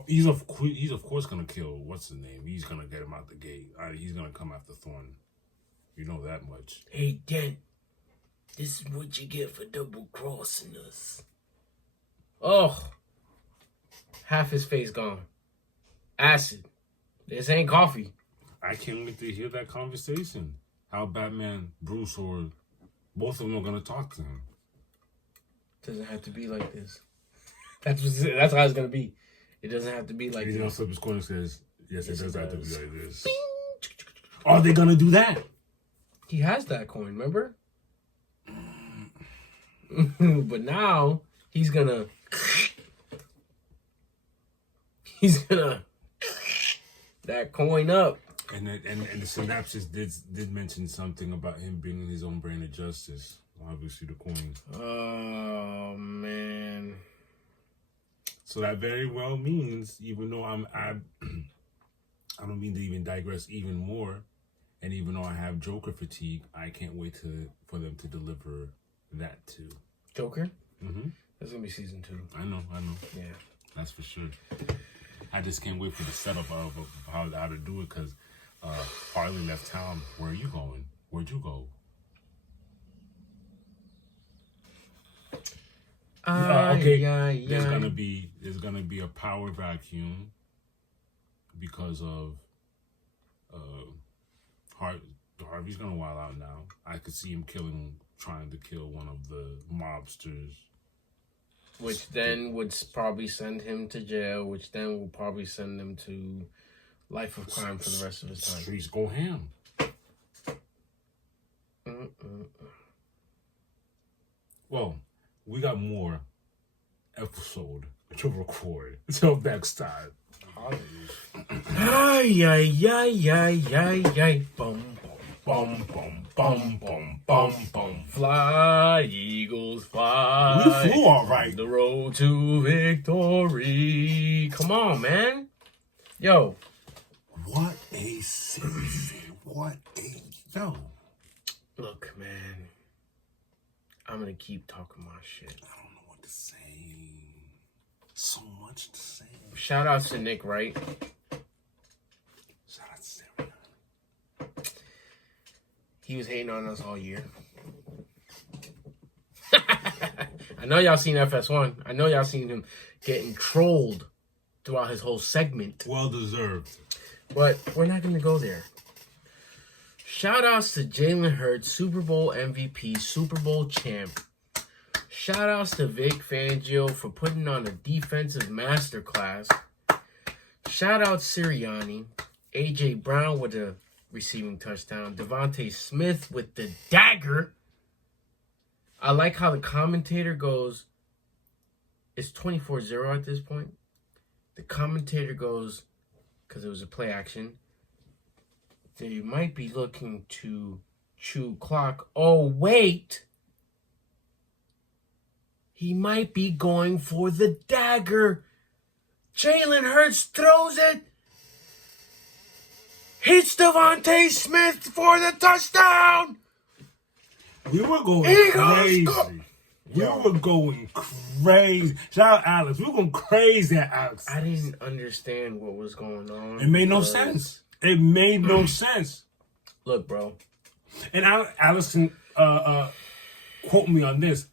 He's of course gonna kill what's his name. He's gonna get him out the gate. He's gonna come after Thorn. You know that much. Hey, Dent, this is what you get for double crossing us. Oh, half his face gone. Acid. This ain't coffee. I can't wait to hear that conversation. How Batman, Bruce, or both of them are gonna talk to him. Doesn't have to be like this. That's how it's gonna be. It doesn't have to be like You know, this. Flipper's Corner says, yes, it does have to be does. like this. Are they gonna do that? He has that coin, remember? But now he's gonna that coin up. And the synopsis did mention something about him bringing his own brand of justice. Obviously, the coin. Oh man. So that very well means, even though I don't mean to even digress even more, and even though I have Joker fatigue, I can't wait for them to deliver that too. Joker? Mm-hmm. That's gonna be season 2. I know. Yeah. That's for sure. I just can't wait for the setup of how to do it, because Harley left town. Where are you going? Where'd you go? Okay, there's gonna be a power vacuum because of Harvey's gonna wild out now. I could see him trying to kill one of the mobsters, which then would probably send him to jail, which then will probably send him to life of crime for the rest of his time. Streets go ham. Well, we got more episode to record till next time. Ay, ay, ay, ay, ay, ay. Bum, bum, bum, bum, bum, bum, bum. Fly, eagles, fly. We flew all right. The road to victory. Come on, man. Yo. What a season. Yo. Look, man. I'm going to keep talking my shit. I don't know what to say. So much to say. Shout out to Nick Wright. Shout out to Sarah. He was hating on us all year. I know y'all seen FS1. I know y'all seen him getting trolled throughout his whole segment. Well deserved. But we're not going to go there. Shout outs to Jalen Hurts, Super Bowl MVP, Super Bowl champ. Shout outs to Vic Fangio for putting on a defensive masterclass. Shout out Sirianni, AJ Brown with a receiving touchdown, Devontae Smith with the dagger. I like how the commentator goes, it's 24-0 at this point. The commentator goes, because it was a play action, they might be looking to chew clock. Oh, wait. He might be going for the dagger. Jalen Hurts throws it. Hits Devontae Smith for the touchdown. We were going Eagles crazy. go. We were going crazy. Shout out Alex. We were going crazy at Alex. I didn't understand what was going on. It made no sense. It made no sense. Look, bro. And Alex can quote me on this.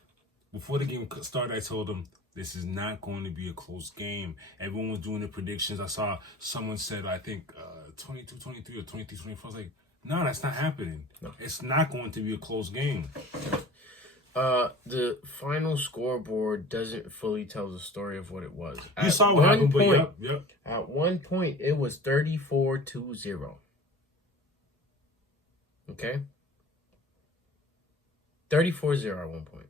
Before the game started, I told him, this is not going to be a close game. Everyone was doing the predictions. I saw someone said, I think 22, 23 or 23, 24. I was like, no, that's not happening. No. It's not going to be a close game. The final scoreboard doesn't fully tell the story of what it was. You saw what happened, but yep. At one point, it was 34-0. Okay? 34-0 at one point.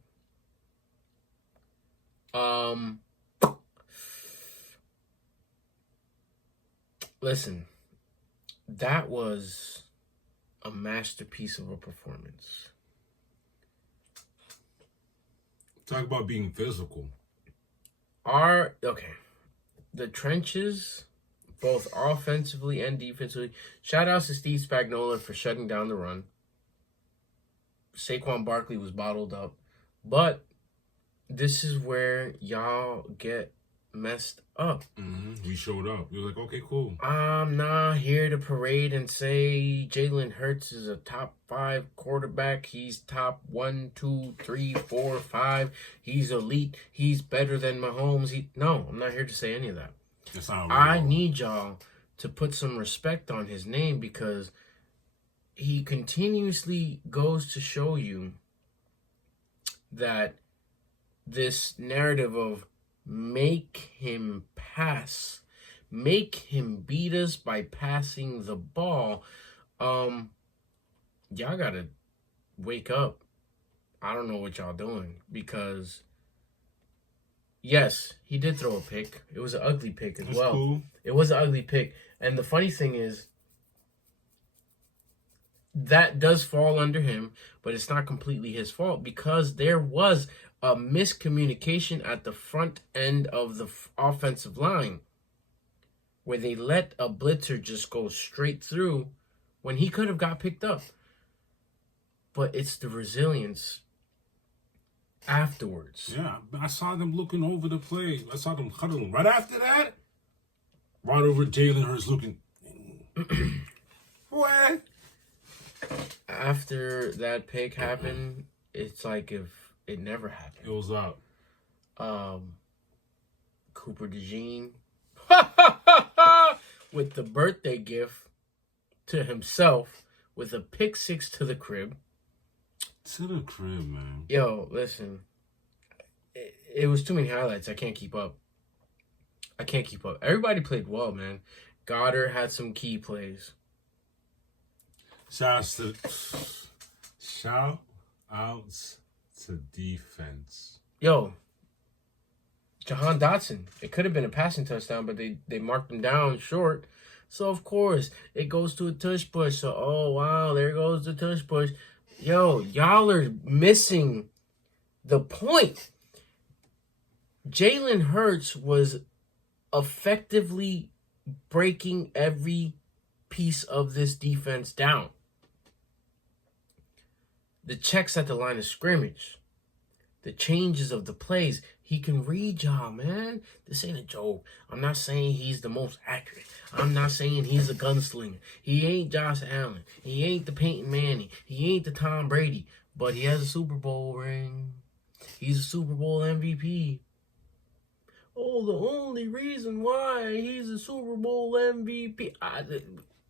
Listen, that was a masterpiece of a performance. Talk about being physical. The trenches, both offensively and defensively. Shout outs to Steve Spagnuolo for shutting down the run. Saquon Barkley was bottled up. But this is where y'all get messed up. We showed up. We were like, okay, cool. I'm not here to parade and say Jalen Hurts is a top 5 quarterback. He's top 1, 2, 3, 4, 5. He's elite. He's better than Mahomes. No, I'm not here to say any of that. That's not I need y'all to put some respect on his name because he continuously goes to show you that this narrative of make him pass, make him beat us by passing the ball. Y'all gotta wake up. I don't know what y'all doing because yes, he did throw a pick. It was an ugly pick as well. Cool. It was an ugly pick. And the funny thing is that does fall under him, but it's not completely his fault because there was a miscommunication at the front end of the offensive line where they let a blitzer just go straight through when he could have got picked up. But it's the resilience afterwards. Yeah, I saw them looking over the play. I saw them huddling. Right after that, right over Jalen Hurts looking. What? After that pick happened, it's like if it never happened. It was up. Cooper DeJean with the birthday gift to himself with a pick 6 to the crib. To the crib, man. Yo, listen. It was too many highlights. I can't keep up. Everybody played well, man. Goddard had some key plays. Shout outs to defense. Yo, Jahan Dotson. It could have been a passing touchdown, but they marked him down short. So, of course, it goes to a tush push. So, oh, wow, there goes the tush push. Yo, y'all are missing the point. Jalen Hurts was effectively breaking every piece of this defense down. The checks at the line of scrimmage, the changes of the plays, he can read y'all, man. This ain't a joke. I'm not saying he's the most accurate. I'm not saying he's a gunslinger. He ain't Josh Allen. He ain't the Peyton Manning. He ain't the Tom Brady. But he has a Super Bowl ring. He's a Super Bowl MVP. Oh, the only reason why he's a Super Bowl MVP.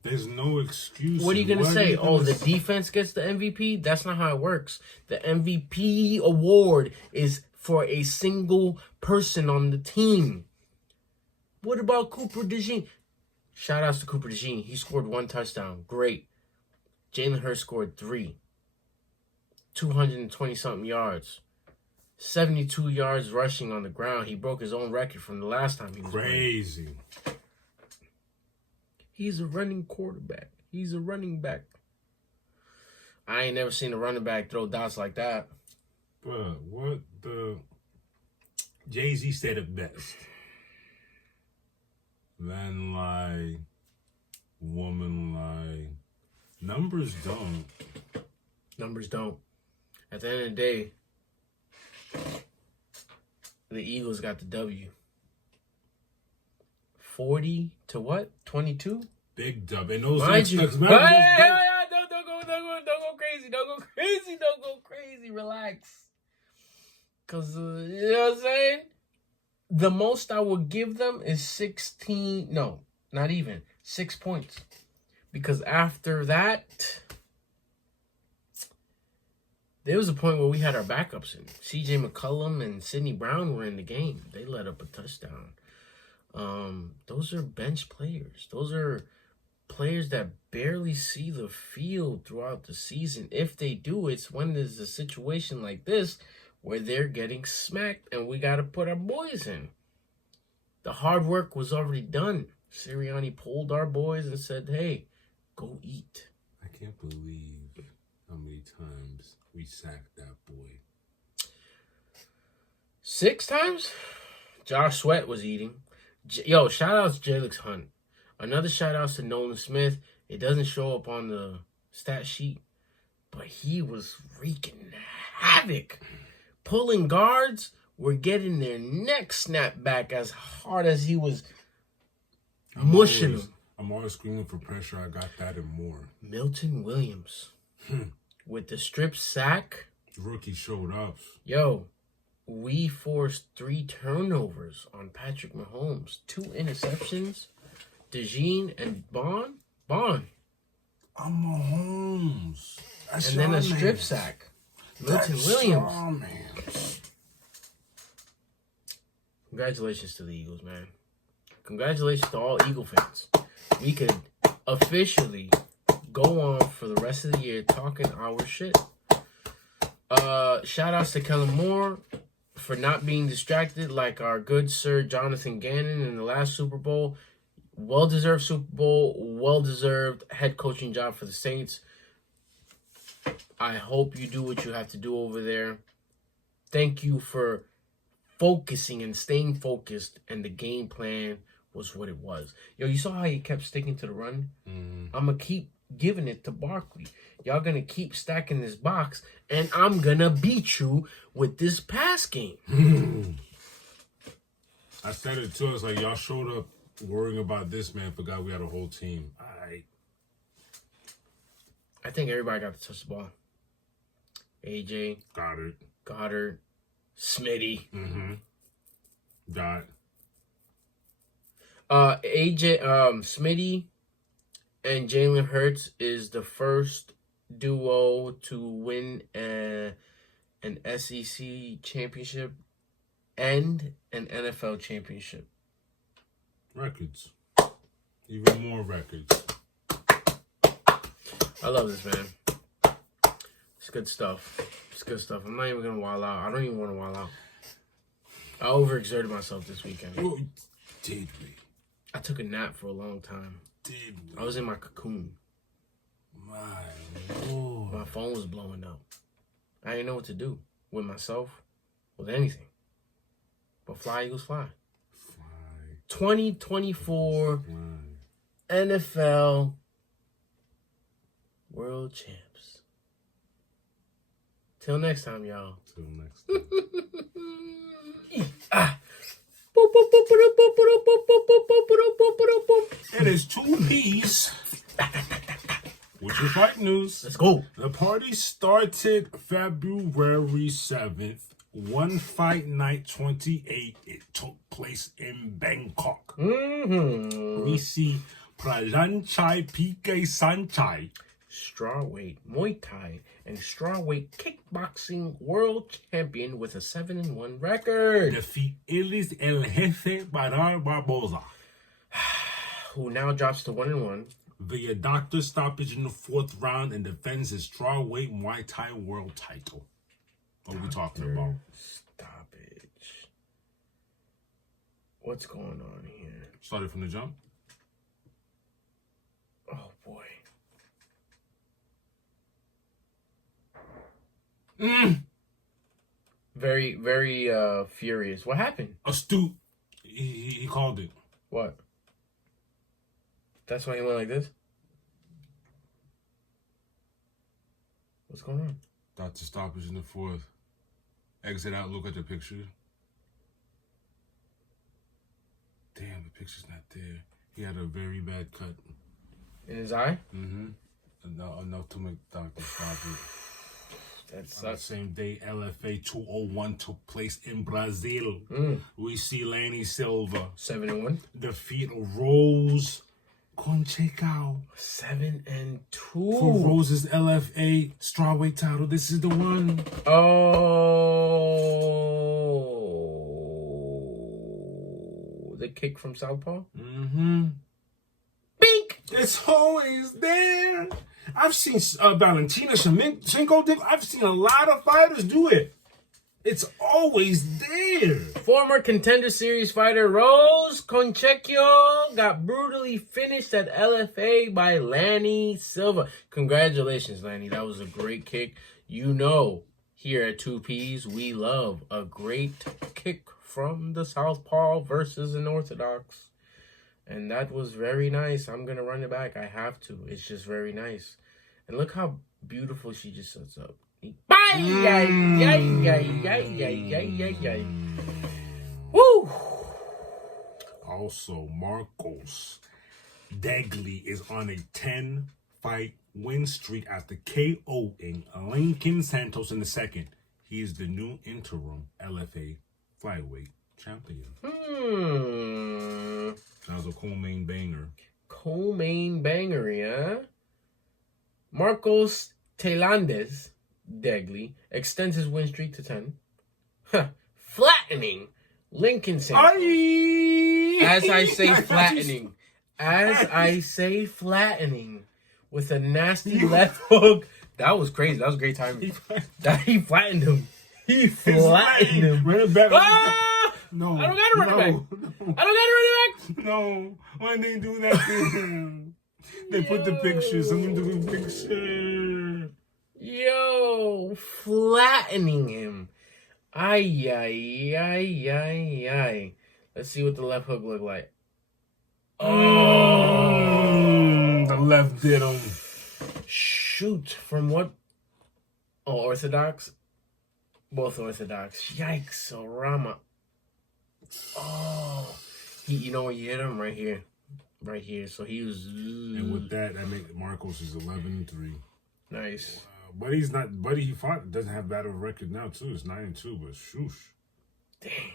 There's no excuse. What are you going to say? The defense gets the MVP? That's not how it works. The MVP award is for a single person on the team. What about Cooper DeJean? Shout outs to Cooper DeJean. He scored 1 touchdown. Great. Jalen Hurts scored 3. 220-something yards. 72 yards rushing on the ground. He broke his own record from the last time he was crazy. Running. He's a running quarterback. He's a running back. I ain't never seen a running back throw dots like that. But what the... Jay-Z said it best. Man lie, woman lie. Numbers don't. Numbers don't. At the end of the day, the Eagles got the W. 40 to what? 22? Big dub. And those Mind you. don't go crazy. Don't go crazy. Relax. Because, you know what I'm saying? The most I will give them is 16. No, not even. 6 points. Because after that, there was a point where we had our backups in. C.J. McCollum and Sidney Brown were in the game. They let up a touchdown. Those are bench players. Those are players that barely see the field throughout the season. If they do, it's when there's a situation like this where they're getting smacked and we got to put our boys in. The hard work was already done. Sirianni pulled our boys and said, hey, go eat. I can't believe how many times we sacked that boy. 6 times? Josh Sweat was eating. Yo, shout out to Jalix Hunt. Another shout out to Nolan Smith. It doesn't show up on the stat sheet, but he was wreaking havoc. Pulling guards were getting their neck snapped back as hard as he was mushing them. I'm always screaming for pressure. I got that and more. Milton Williams with the strip sack. The rookie showed up. Yo, we forced 3 turnovers on Patrick Mahomes. 2 interceptions. DeJean and Bond. I'm Mahomes. That's And then a your strip man. sack. Milton That's Williams. your man. Congratulations to the Eagles, man. Congratulations to all Eagle fans. We could officially go on for the rest of the year talking our shit. Shout outs to Kellen Moore for not being distracted like our good sir Jonathan Gannon in the last Super Bowl. Well-deserved Super Bowl, well-deserved head coaching job for the Saints. I hope you do what you have to do over there. Thank you for focusing and staying focused, and the game plan was what it was. Yo, you saw how he kept sticking to the run? I'm going to keep giving it to Barkley. Y'all going to keep stacking this box, and I'm going to beat you with this pass game. I said it too. It's like y'all showed up worrying about this man. Forgot we had a whole team. All right. I think everybody got to touch the ball. AJ, Goddard, Smitty. Dot. AJ, Smitty and Jalen Hurts is the first duo to win an SEC championship and an NFL championship. Records. Even more records. I love this, man. It's good stuff. It's good stuff. I'm not even going to wild out. I don't even want to wild out. I overexerted myself this weekend. Oh, did we? I took a nap for a long time. Did we? I was in my cocoon. My Lord. My phone was blowing up. I didn't know what to do with myself, with anything. But fly, Eagles, fly. 2024 NFL World Champs. Till next time, y'all. Till next time. It is 2 P's. Which is fight news. Let's go. The party started February 7th. One fight night 28. It took place in Bangkok. We see Prajanchai PK Sanchai, strawweight Muay Thai and strawweight kickboxing world champion with a 7-1 record, defeat Ilis El Jefe Barar Barboza, who now drops to 1-1 via doctor stoppage in the 4th round and defends his strawweight Muay Thai world title. What are we talking about? Stoppage. What's going on here? Started from the jump. Oh boy. Very, very furious. What happened? Astute. He called it. What? That's why he went like this? What's going on? Doctor stoppage in the 4th. Exit out, look at the picture. Damn, the picture's not there. He had a very bad cut. In his eye? Enough to make doctor stop it. That's On the same day, LFA 201 took place in Brazil. We see Lanny Silva 7-1. defeat Rose Conchecao 7-2 for Rose's LFA strawweight title. This is the one. Oh, the kick from Southpaw. Bink. It's always there. I've seen Valentina Shevchenko. I've seen a lot of fighters do it. It's always there. Former Contender Series fighter Rose Conchecchio got brutally finished at LFA by Lanny Silva. Congratulations, Lanny. That was a great kick. You know, here at 2Ps, we love a great kick from the Southpaw versus an Orthodox. And that was very nice. I'm going to run it back. I have to. It's just very nice. And look how beautiful she just sets up. Woo! Also, Marcos Dagley is on a 10-fight win streak after KOing Lincoln Santos in the second. He is the new interim LFA flyweight champion. That was a co-main banger. Co-main banger, yeah? Marcos Telandes Dagley extends his win streak to 10. Flattening Lincoln Santos. As I say flattening. As I say flattening. With a nasty left hook. That was crazy. That was great timing. He flattened him. He flattened him. Run it back. Ah! No. I don't got to run it back. I don't got to run it back. No. Why did they do that to him? They put the pictures. I'm going to do the picture. Yo, flattening him. Ay. Let's see what the left hook looked like. The left did him. Shoot. From what? Oh, Orthodox? Both Orthodox. Yikes, Rama. Oh. You know where you hit him? Right here. Right here. So he was... And with that makes Marcos is 11-3. Nice. Buddy he fought doesn't have bad of a record now too. It's 9-2, but shoosh. Dang.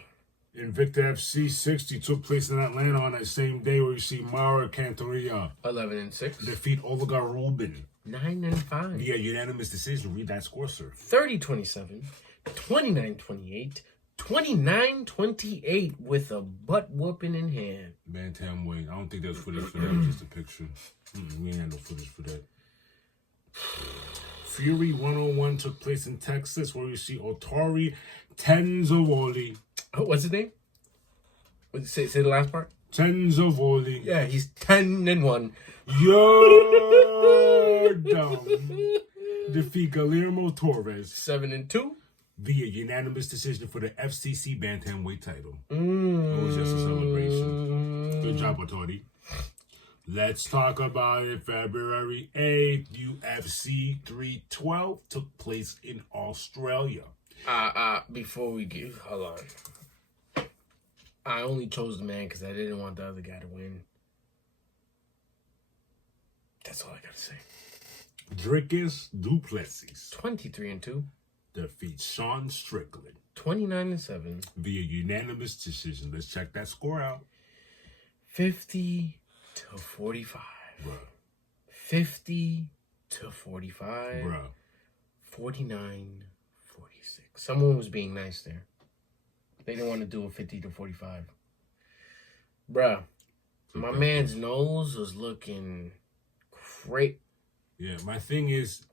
Invicta FC 60 took place in Atlanta on that same day where you see Mara Cantoria 11-6. defeat Olga Rubin 9-5. via unanimous decision. Read that score, sir. 30-27, 29-28, 29-28 with a butt whooping in hand. Bantamweight. I don't think there's footage for that. It was just a picture. We ain't had no footage for that. Fury 101 took place in Texas where you see Otari Tenzavoli. Oh, what's his name? Say the last part. Tenzavoli. Yeah, he's 10-1. You're dumb. Defeat Guillermo Torres 7-2 via unanimous decision for the FCC Bantamweight title. It It was just a celebration. Good job, Otari. Let's talk about it. February 8th, UFC 312 took place in Australia. Before we get... Hold on. I only chose the man because I didn't want the other guy to win. That's all I gotta say. Dricus Duplessis 23-2. defeats Sean Strickland 29-7. via unanimous decision. Let's check that score out. 50-45. Bruh. 50-45. Bruh. 49-46. Someone was being nice there. They didn't want to do a 50-45. Bruh. My man's nose was looking great. Yeah, my thing is,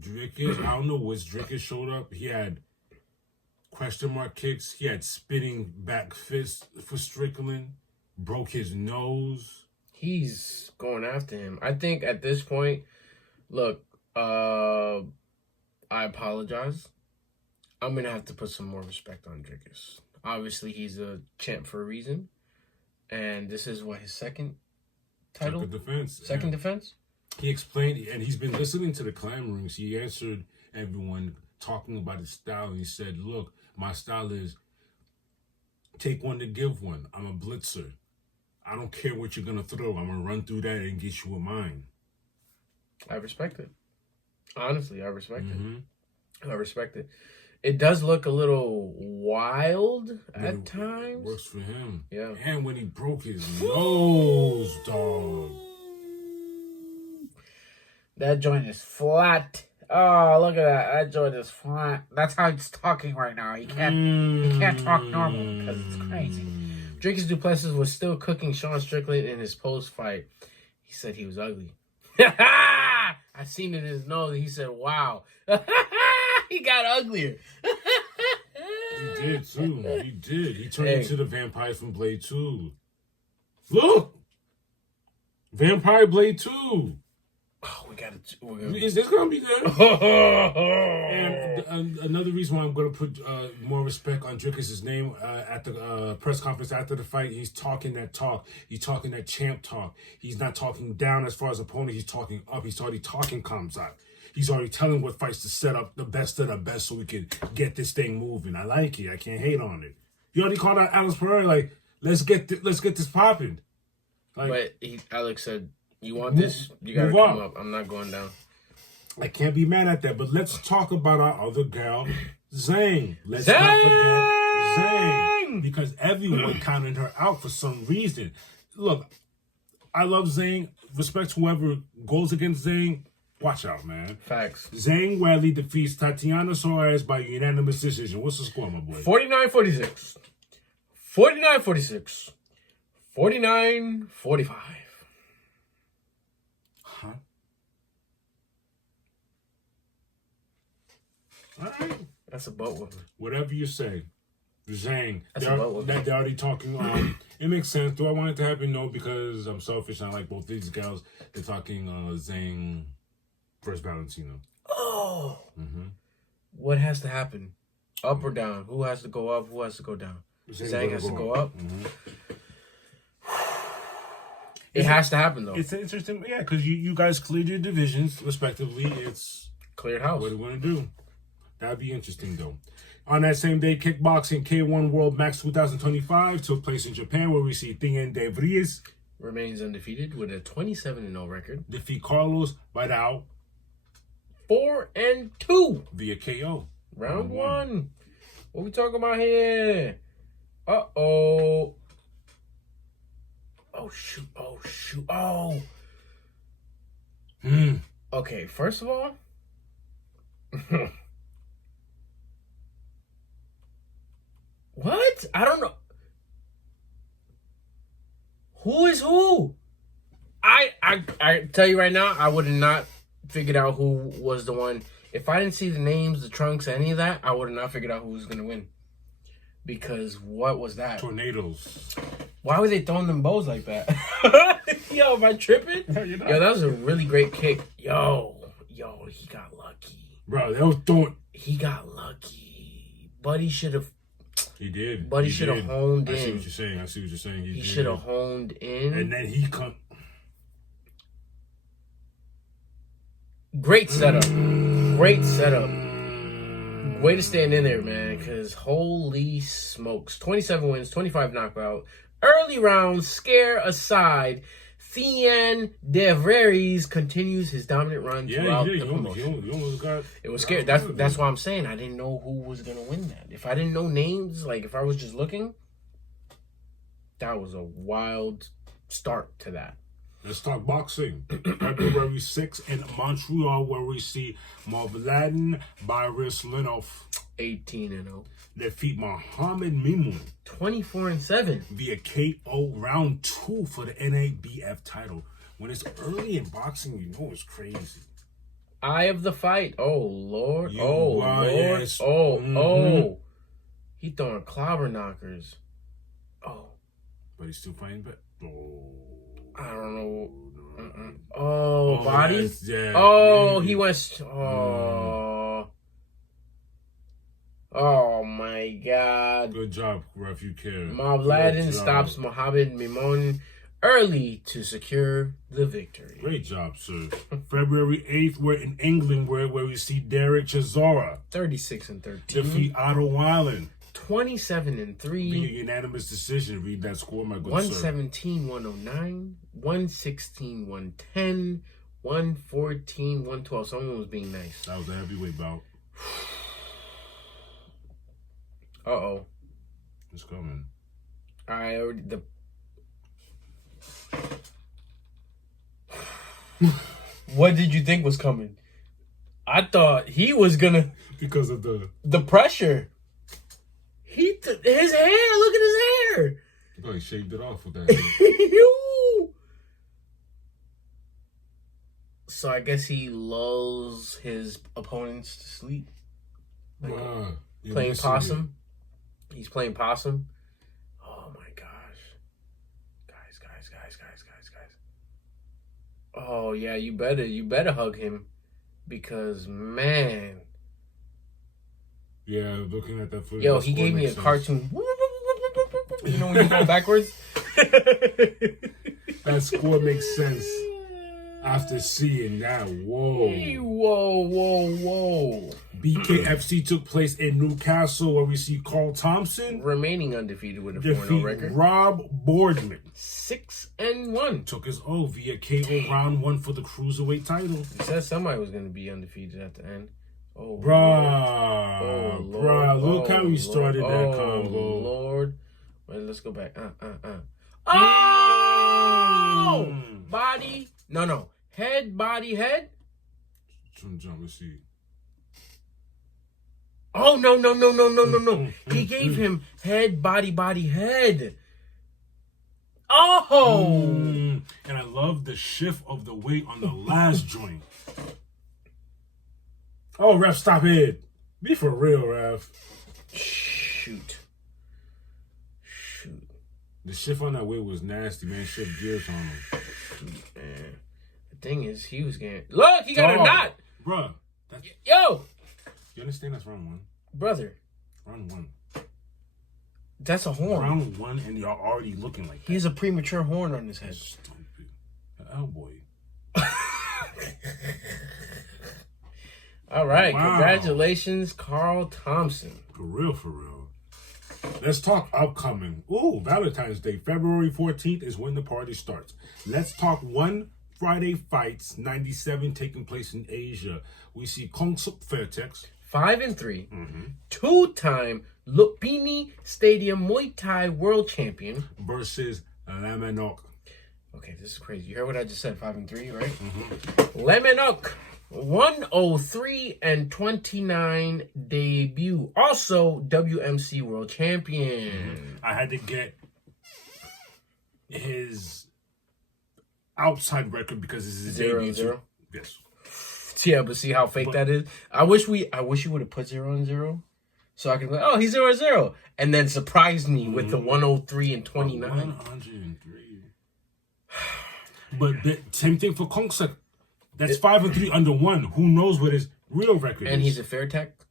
Dricus, I don't know which Dricus showed up. He had question mark kicks. He had spinning back fists for Strickland. Broke his nose. He's going after him. I think at this point, look, I apologize. I'm going to have to put some more respect on Dricus. Obviously, he's a champ for a reason. And this is what, his second title? Second defense? He explained, and he's been listening to the clamorings. He answered everyone talking about his style. And he said, look, my style is take one to give one. I'm a blitzer. I don't care what you're going to throw. I'm going to run through that and get you a mine. I respect it. Honestly, I respect it. I respect it. It does look a little wild at times. Works for him. Yeah. And when he broke his nose, dog. That joint is flat. Oh, look at that. That joint is flat. That's how he's talking right now. He can't talk normal because it's crazy. Dricus Du Plessis was still cooking Sean Strickland in his post-fight. He said he was ugly. I seen it in his nose. He said, wow. He got uglier. He did, too. He did. He turned into the vampire from Blade 2. Look! Vampire Blade 2. Oh, Is this going to be good? And another reason why I'm going to put more respect on Dricus' name at the press conference after the fight, he's talking that talk. He's talking that champ talk. He's not talking down as far as opponent. He's talking up. He's already talking Kamzat. He's already telling what fights to set up the best of the best so we can get this thing moving. I like it. I can't hate on it. He already called out Alex Pereira like, let's get this popping. Like, but Alex said, you want this? You gotta come up. I'm not going down. I can't be mad at that. But let's talk about our other gal, Zhang. Let's not forget Zhang. Because everyone counted her out for some reason. Look, I love Zhang. Respect whoever goes against Zhang. Watch out, man. Facts. Zhang Weili defeats Tatiana Suarez by unanimous decision. What's the score, my boy? 49-46. 49-46. 49-45. Huh? All right. That's a butt whooping. Whatever you say. Zhang. They're already talking. It makes sense. Do I want it to happen? No, because I'm selfish. I like both these gals. They're talking Zhang versus Valentino. Oh. Mm-hmm. What has to happen? Up or down? Who has to go up? Who has to go down? Zhang has to go up. Mm-hmm. It has to happen, though. It's interesting. Yeah, because you guys cleared your divisions, respectively. It's cleared house. What do you want to do? That'd be interesting, though. On that same day, kickboxing K1 World Max 2025 took place in Japan, where we see Tien De Vries remains undefeated with a 27-0 record. Defeat Carlos Vidal 4-2 via KO. Round one. What we talking about here? Uh-oh. Oh, shoot. Oh, shoot. Oh. Okay, first of all, what? I don't know. Who is who? I tell you right now, I would have not figured out who was the one. If I didn't see the names, the trunks, any of that, I would have not figured out who was going to win. Because what was that? Tornadoes. Why were they throwing them bows like that? Yo, am I tripping? No, yo, that was a really great kick. Yo, he got lucky. Bro, they was throwing. He got lucky. Buddy should have. He did. Buddy should have honed in. I see what you're saying. He should have honed in. And then he come. Great setup. Great setup. Way to stand in there, man, because holy smokes. 27 wins, 25 knockout. Early rounds, scare aside, Tien De Vries continues his dominant run throughout the promotion. You almost got... It was scary. That's why I'm saying I didn't know who was going to win that. If I didn't know names, like if I was just looking, that was a wild start to that. Let's talk boxing. February 6th in Montreal, where we see Mavladin Borislinov 18-0. defeat Muhammad Mimoun 24-7 via KO round 2 for the NABF title. When it's early in boxing, you know it's crazy. Eye of the fight. Oh Lord. Lord. Yes. Oh. He throwing clobber knockers. Oh. But he's still fighting back. Oh. I don't know. Oh, body? Yeah. Oh, he went... Oh. Oh, my God. Good job, ref. You care. Mavladin stops Mohamed Mimoun early to secure the victory. Great job, sir. February 8th, we're in England, where we see Derek Chisora 36-13. defeat Otto Weiland 27-3. via unanimous decision. Read that score, my good sir. 117-109, 116-110, 114-112. Someone was being nice. That was a heavyweight bout. Uh-oh. It's coming. I already... What did you think was coming? I thought he was gonna because of the pressure. His hair. Look at his hair. Oh, he shaved it off with that. So I guess he lulls his opponents to sleep. Like playing possum. He's playing possum. Oh my gosh. Guys. Oh yeah, you better hug him. Because man. Yeah, looking at that footage. Yo, he gave me a cartoon. You know when you go backwards? That score makes sense. After seeing that, whoa. BKFC took place in Newcastle, where we see Carl Thompson remaining undefeated with a 4-0 record. Rob Boardman 6-1 took his O via KO round 1 for the cruiserweight title. It says somebody was going to be undefeated at the end. Oh, bruh, look how we started that combo. Lord, wait, let's go back. Oh, body, no. Head, body, head. Let's see. Oh, no. He gave him head, body, head. Oh! And I love the shift of the weight on the last joint. Oh, ref, stop it. Be for real, ref. Shoot. The shift on that weight was nasty, man. Shift gears on him. Man. The thing is, he was getting... Look, he got a knot! Bruh. Yo! You understand that's round 1? Brother. Round 1. That's a horn. Round 1 and y'all already looking like that. He has a premature horn on his head. Stupid. Oh, boy. All right. Wow. Congratulations, Carl Thompson. For real. Let's talk upcoming. Ooh, Valentine's Day. February 14th is when the party starts. Let's talk One Friday Fights 97 taking place in Asia. We see Kongsup Fairtex. 5-3. Two-time Lumpini Stadium Muay Thai World Champion. Versus Lemanok. Okay, this is crazy. You heard what I just said? 5-3, right? Lemanok. 103-29 debut. Also WMC World Champion. I had to get his outside record because this is his debut. 0-0. Yes. Yeah, but see how fake that is. I wish you would have put 0-0, so I could be like, oh, he's 0-0, and then surprise me with the 103-29. 103. But the same thing for Kongsup. That's 5-3 under 1. Who knows what his real record is? And he's a Fairtex.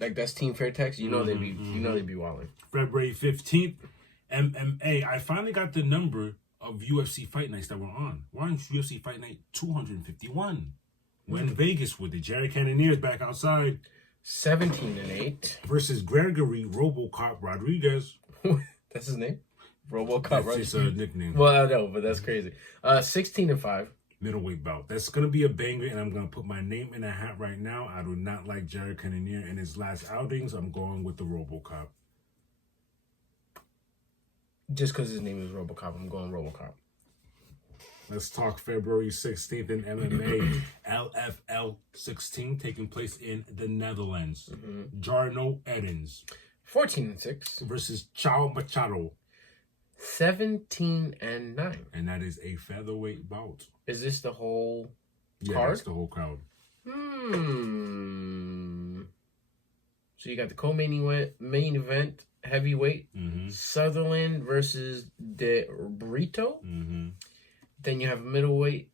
Like that's Team Fairtex. You know they be wilding. February 15th, MMA. I finally got the number of UFC fight nights that we're on. We're on UFC fight night 251. We're in Vegas with the Jared Cannoniers back outside. 17-8 versus Gregory Robocop Rodriguez. That's his name? Robocop Rodriguez. That's his nickname. Well, I know, but that's crazy. 16-5. Middleweight bout. That's going to be a banger, and I'm going to put my name in a hat right now. I do not like Jared Cannonier in his last outings. I'm going with the Robocop. Just because his name is Robocop, I'm going Robocop. Let's talk February 16th in MMA. LFL 16 taking place in the Netherlands. Jarno Edens. 14-6. Versus Chao Machado. 17-9. And that is a featherweight bout. Is this the whole card? Yeah, that's the whole crowd. So you got the main event heavyweight. Sutherland versus De Brito. Then you have a middleweight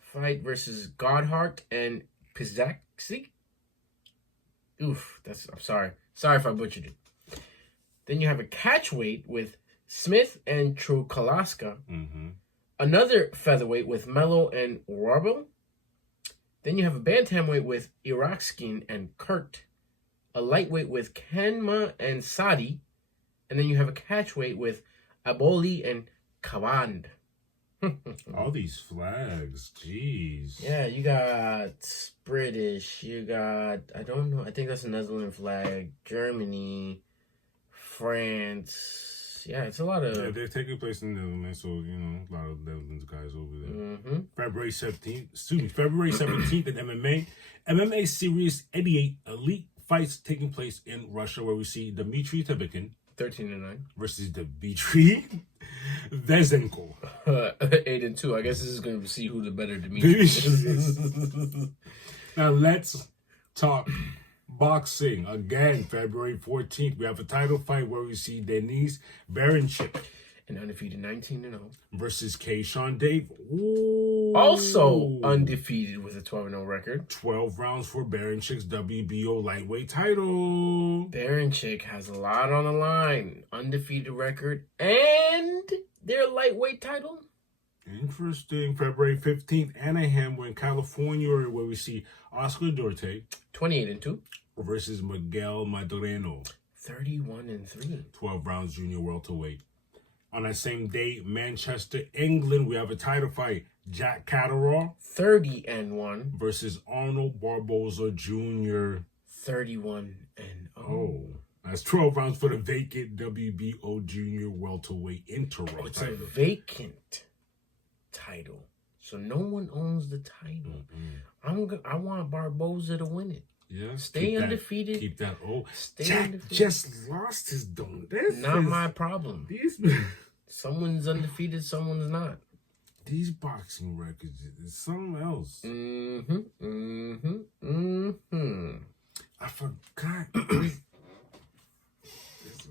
fight versus Godhart and Pizaxi. Oof, I'm sorry. Sorry if I butchered it. Then you have a catchweight with Smith and Trukalaska. Another featherweight with Mello and Warbel. Then you have a bantamweight with Irakskin and Kurt. A lightweight with Kenma and Sadi. And then you have a catchweight with Aboli and Kawand. All these flags, jeez. Yeah, you got British, you got, I don't know, I think that's a Netherlands flag, Germany, France, Yeah, it's a lot of. Yeah, they're taking place in the Netherlands, so a lot of Netherlands guys over there. Mm-hmm. February 17th in MMA. MMA Series 88 Elite fights taking place in Russia, where we see Dmitry Tabikin 13-9 versus Dmitry Vezenko. 8-2. I guess this is going to see who the better Dmitry is. Now let's talk boxing. Again, February 14th, we have a title fight where we see Denise Berenchik. An undefeated 19-0. Versus Keishawn Dave. Ooh. Also undefeated with a 12-0 record. 12 rounds for Berenchik's WBO lightweight title. Berenchik has a lot on the line. Undefeated record and their lightweight title. Interesting. February 15th, Anaheim, we're in California, where we see Oscar Duarte. 28-2. Versus Miguel Madreno. 31-3. 12 rounds junior welterweight. On that same day, Manchester, England, we have a title fight. Jack Catterall. 30-1. Versus Arnold Barboza Jr. 31-0. Oh. That's 12 rounds for the vacant WBO junior welterweight interim title. It's a vacant title. So no one owns the title. I want Barboza to win it. Yeah, stay undefeated. Keep that. Oh, stay Jack undefeated. just lost his dome. Not my problem. These Someone's undefeated, someone's not. These boxing records is something else. I forgot.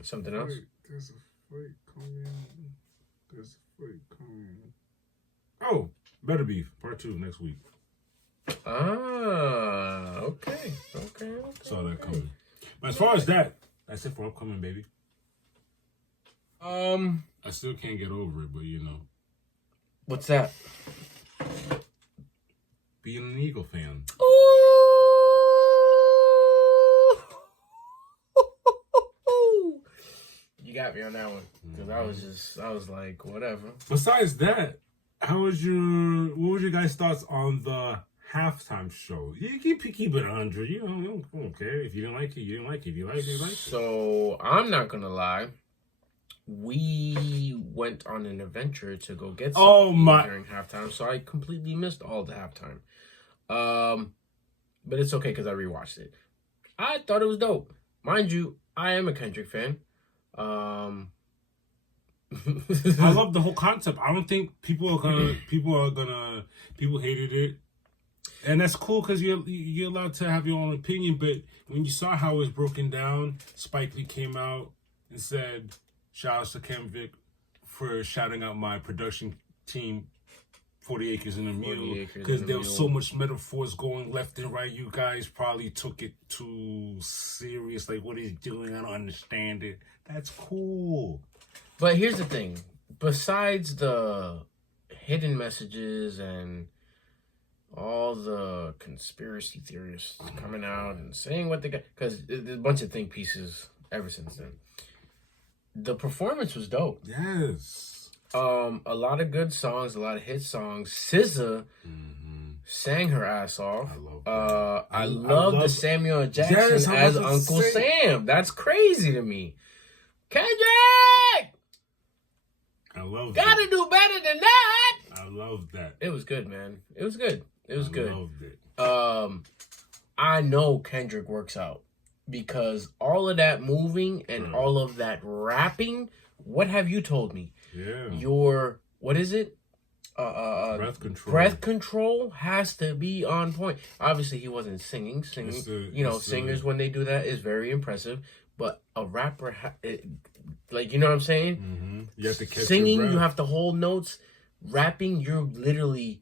Something else? There's a fight coming. Oh, Better Beef Part 2 next week. Okay. Saw that coming. But as far as that's it for upcoming, baby. I still can't get over it, but What's that? Being an Eagle fan. You got me on that one. Because I was like, whatever. Besides that, what was your guys' thoughts on the halftime show? You keep it 100. I don't care. If you didn't like it, you didn't like it. If you like it, you like it. So, I'm not going to lie. We went on an adventure to go get something during halftime, so I completely missed all the halftime. But it's okay because I rewatched it. I thought it was dope. Mind you, I am a Kendrick fan. I love the whole concept. I don't think people hated it. And that's cool because you're allowed to have your own opinion. But when you saw how it was broken down, Spike Lee came out and said, shout out to Kendrick for shouting out my production team, 40 Acres and a Mule, because there was so much metaphors going left and right. You guys probably took it too serious. Like, what he's doing, I don't understand it. That's cool. But here's the thing. Besides the hidden messages and all the conspiracy theorists coming out and saying what they got, because there's a bunch of think pieces ever since then. The performance was dope. Yes. A lot of good songs, a lot of hit songs. SZA sang her ass off. I love the Samuel Jackson as Uncle Sam. That's crazy to me. Kendrick! I love Gotta do better than that! I love that. It was good, man. It was good. It was good. I loved it. I know Kendrick works out because all of that moving and all of that rapping, what have you told me? Yeah. What is it? Breath control. Breath control has to be on point. Obviously, he wasn't singing. Singers when they do that is very impressive. But a rapper, you know what I'm saying? Mm-hmm. You have to catch singing, your breath. You have to hold notes. Rapping, you're literally,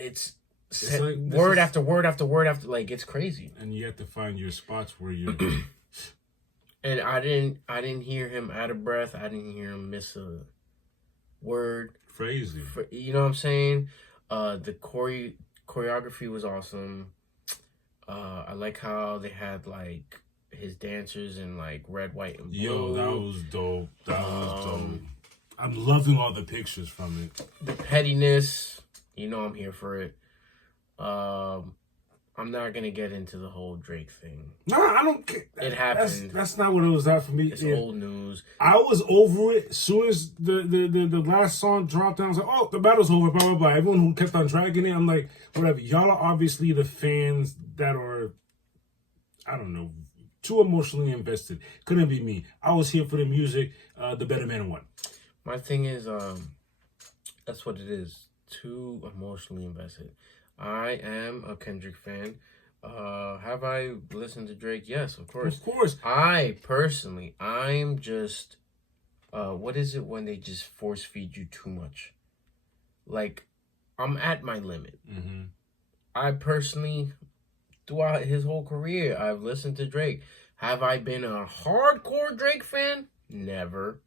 like word after word after word after, like, it's crazy. And you have to find your spots where you're. And I didn't hear him out of breath. I didn't hear him miss a word. Crazy. You know what I'm saying? The choreography was awesome. I like how they had like his dancers in like red, white, and blue. Yo, that was dope. That was dope. I'm loving all the pictures from it. The pettiness, I'm here for it. I'm not gonna get into the whole Drake thing. No, I don't care. It happened. That's not what it was at for me. It's old news. I was over it as soon as the last song dropped down. I was like, oh, the battle's over, blah, blah, blah. Everyone who kept on dragging it, I'm like, whatever. Y'all are obviously the fans that are, I don't know, too emotionally invested. Couldn't be me. I was here for the music. The better man won. My thing is, that's what it is. Too emotionally invested. I am a Kendrick fan. Have I listened to Drake? Yes, of course. Of course. I'm just, what is it when they just force feed you too much? Like, I'm at my limit. Mm-hmm. I personally, throughout his whole career, I've listened to Drake. Have I been a hardcore Drake fan? Never.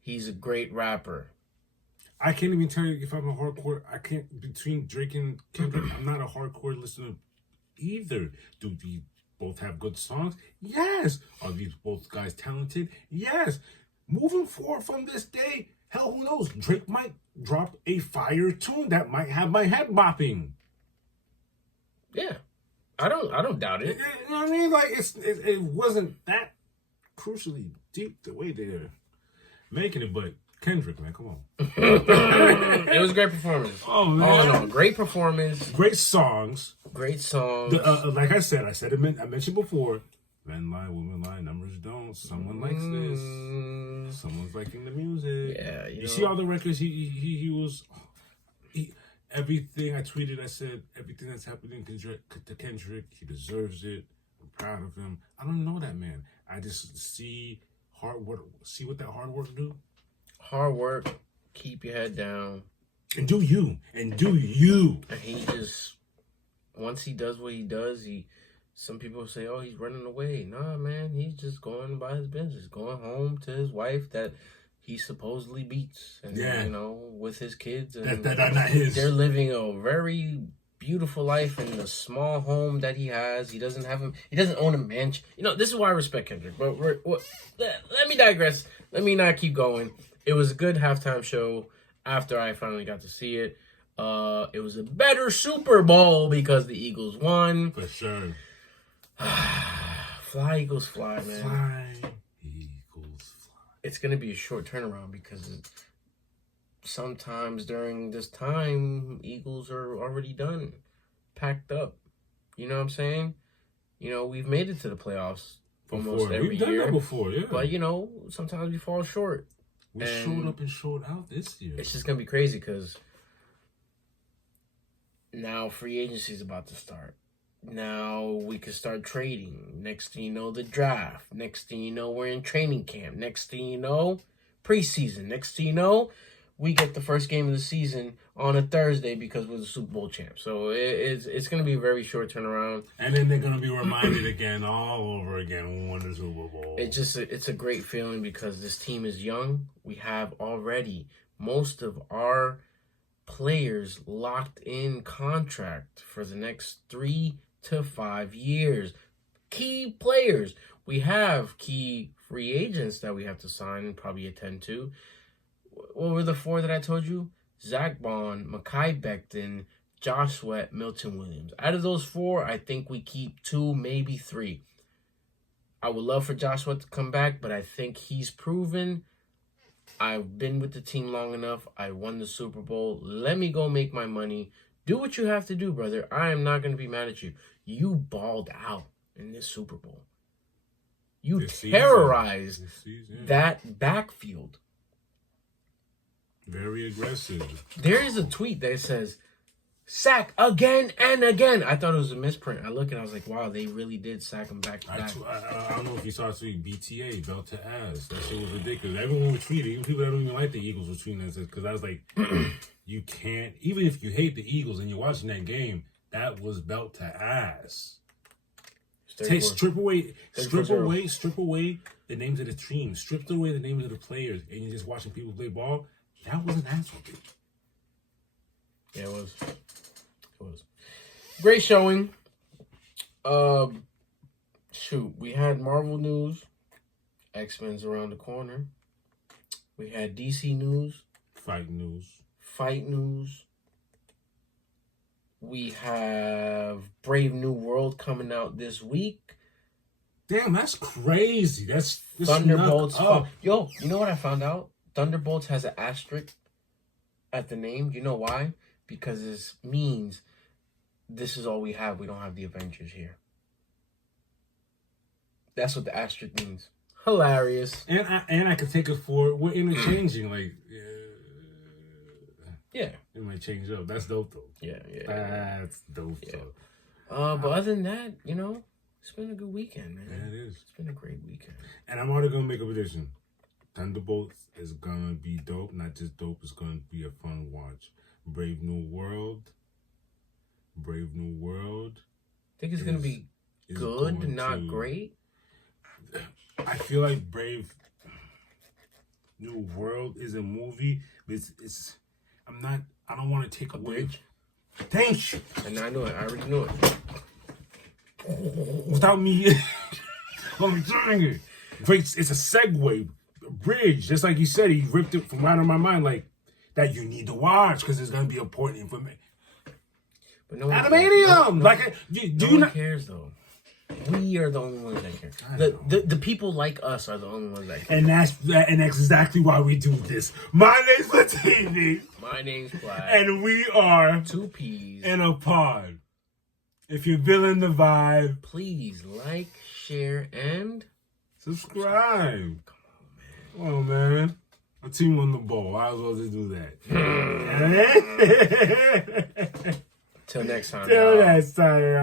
He's a great rapper. I can't even tell you if I'm a hardcore. I can't, between Drake and Kendrick, I'm not a hardcore listener either. Do these both have good songs? Yes. Are these both guys talented? Yes. Moving forward from this day, hell, who knows? Drake might drop a fire tune that might have my head bopping. Yeah. I don't doubt it. You know what I mean? Like, it wasn't that crucially deep the way they're making it, but Kendrick, man, come on. It was a great performance. Oh, man. All in all, great performance. Great songs. Great songs. Like I said, I mentioned before, men lie, women lie, numbers don't. Someone likes this. Someone's liking the music. Yeah, you see all the records he was... everything I tweeted, I said, everything that's happening to Kendrick, he deserves it. I'm proud of him. I don't know that man. I just see hard work. See what that hard work do? Hard work, keep your head down. And do you. And do you. And he just, once he does what he does, some people say, oh, he's running away. Nah, man, he's just going by his business, going home to his wife that he supposedly beats. And, yeah. you know, with his kids. And that not his. They're living a very beautiful life in the small home that he has. He doesn't own a mansion. You know, this is why I respect Kendrick. But let me digress. Let me not keep going. It was a good halftime show after I finally got to see it. It was a better Super Bowl because the Eagles won. For sure. Fly, Eagles, fly, man. Fly, Eagles, fly. It's going to be a short turnaround because sometimes during this time, Eagles are already done, packed up. You know what I'm saying? You know, we've made it to the playoffs almost every year. We've done that before, yeah. But, you know, sometimes we fall short. We showed up and showed out this year. It's just going to be crazy because now free agency is about to start. Now we can start trading. Next thing you know, the draft. Next thing you know, we're in training camp. Next thing you know, preseason. Next thing you know, we get the first game of the season on a Thursday because we're the Super Bowl champs. So it's going to be a very short turnaround. And then they're going to be reminded again, all over again, who won the Super Bowl. It's a great feeling because this team is young. We have already most of our players locked in contract for the next 3 to 5 years. Key players. We have key free agents that we have to sign and probably attend to. What were the 4 that I told you? Zach Bond, Mekhi Becton, Josh Sweat, Milton Williams. Out of those 4, I think we keep 2, maybe 3. I would love for Josh Sweat to come back, but I think he's proven. I've been with the team long enough. I won the Super Bowl. Let me go make my money. Do what you have to do, brother. I am not going to be mad at you. You balled out in this Super Bowl. You terrorized that backfield. Very aggressive. There is a tweet that says, sack again and again. I thought it was a misprint. I look and I was like, wow, they really did sack him back to back. I don't know if you saw a tweet, BTA, belt to ass. That shit was ridiculous. Everyone was tweeting. Even people that don't even like the Eagles were tweeting that because I was like, you can't, even if you hate the Eagles and you're watching that game, that was belt to ass. Strip away the names of the team. Strip away the names of the players, and you're just watching people play ball. That was an asshole. Yeah, it was. Great showing. Shoot, we had Marvel news. X-Men's around the corner. We had DC news. Fight news. We have Brave New World coming out this week. Damn, that's crazy. That's Thunderbolts. snuck up. Yo, you know what I found out? Thunderbolts has an asterisk at the name. You know why? Because this means this is all we have. We don't have the Avengers here. That's what the asterisk means. Hilarious. And I could take it forward. We're interchanging. Like, Yeah. it might change up. That's dope, though. Yeah. That's dope, Yeah. though. But other than that, you know, it's been a good weekend, man. Yeah, it is. It's been a great weekend. And I'm already going to make a prediction. Thunderbolts is going to be dope. Not just dope. It's going to be a fun watch. Brave New World. I think it's going to be good, not great. I feel like Brave New World is a movie, but it's I don't want to take away. Bridge. Thank you. And I knew it. I already knew it. Without me, I'm doing it. It's a segue, a bridge. Just like you said, he ripped it from out of my mind, like that you need to watch because it's gonna be important information. But no one Adamantium. No, Like, no one cares though. We are the only ones that care. The people like us are the only ones that care. And that's exactly why we do this. My name's Latini. My name's Plaid. And we are Two P's in a pod. If you're feeling the vibe, please like, share, and subscribe. Come on, man. A team on the ball. I was supposed to do that. Till next time. Till y'all. next time, y'all.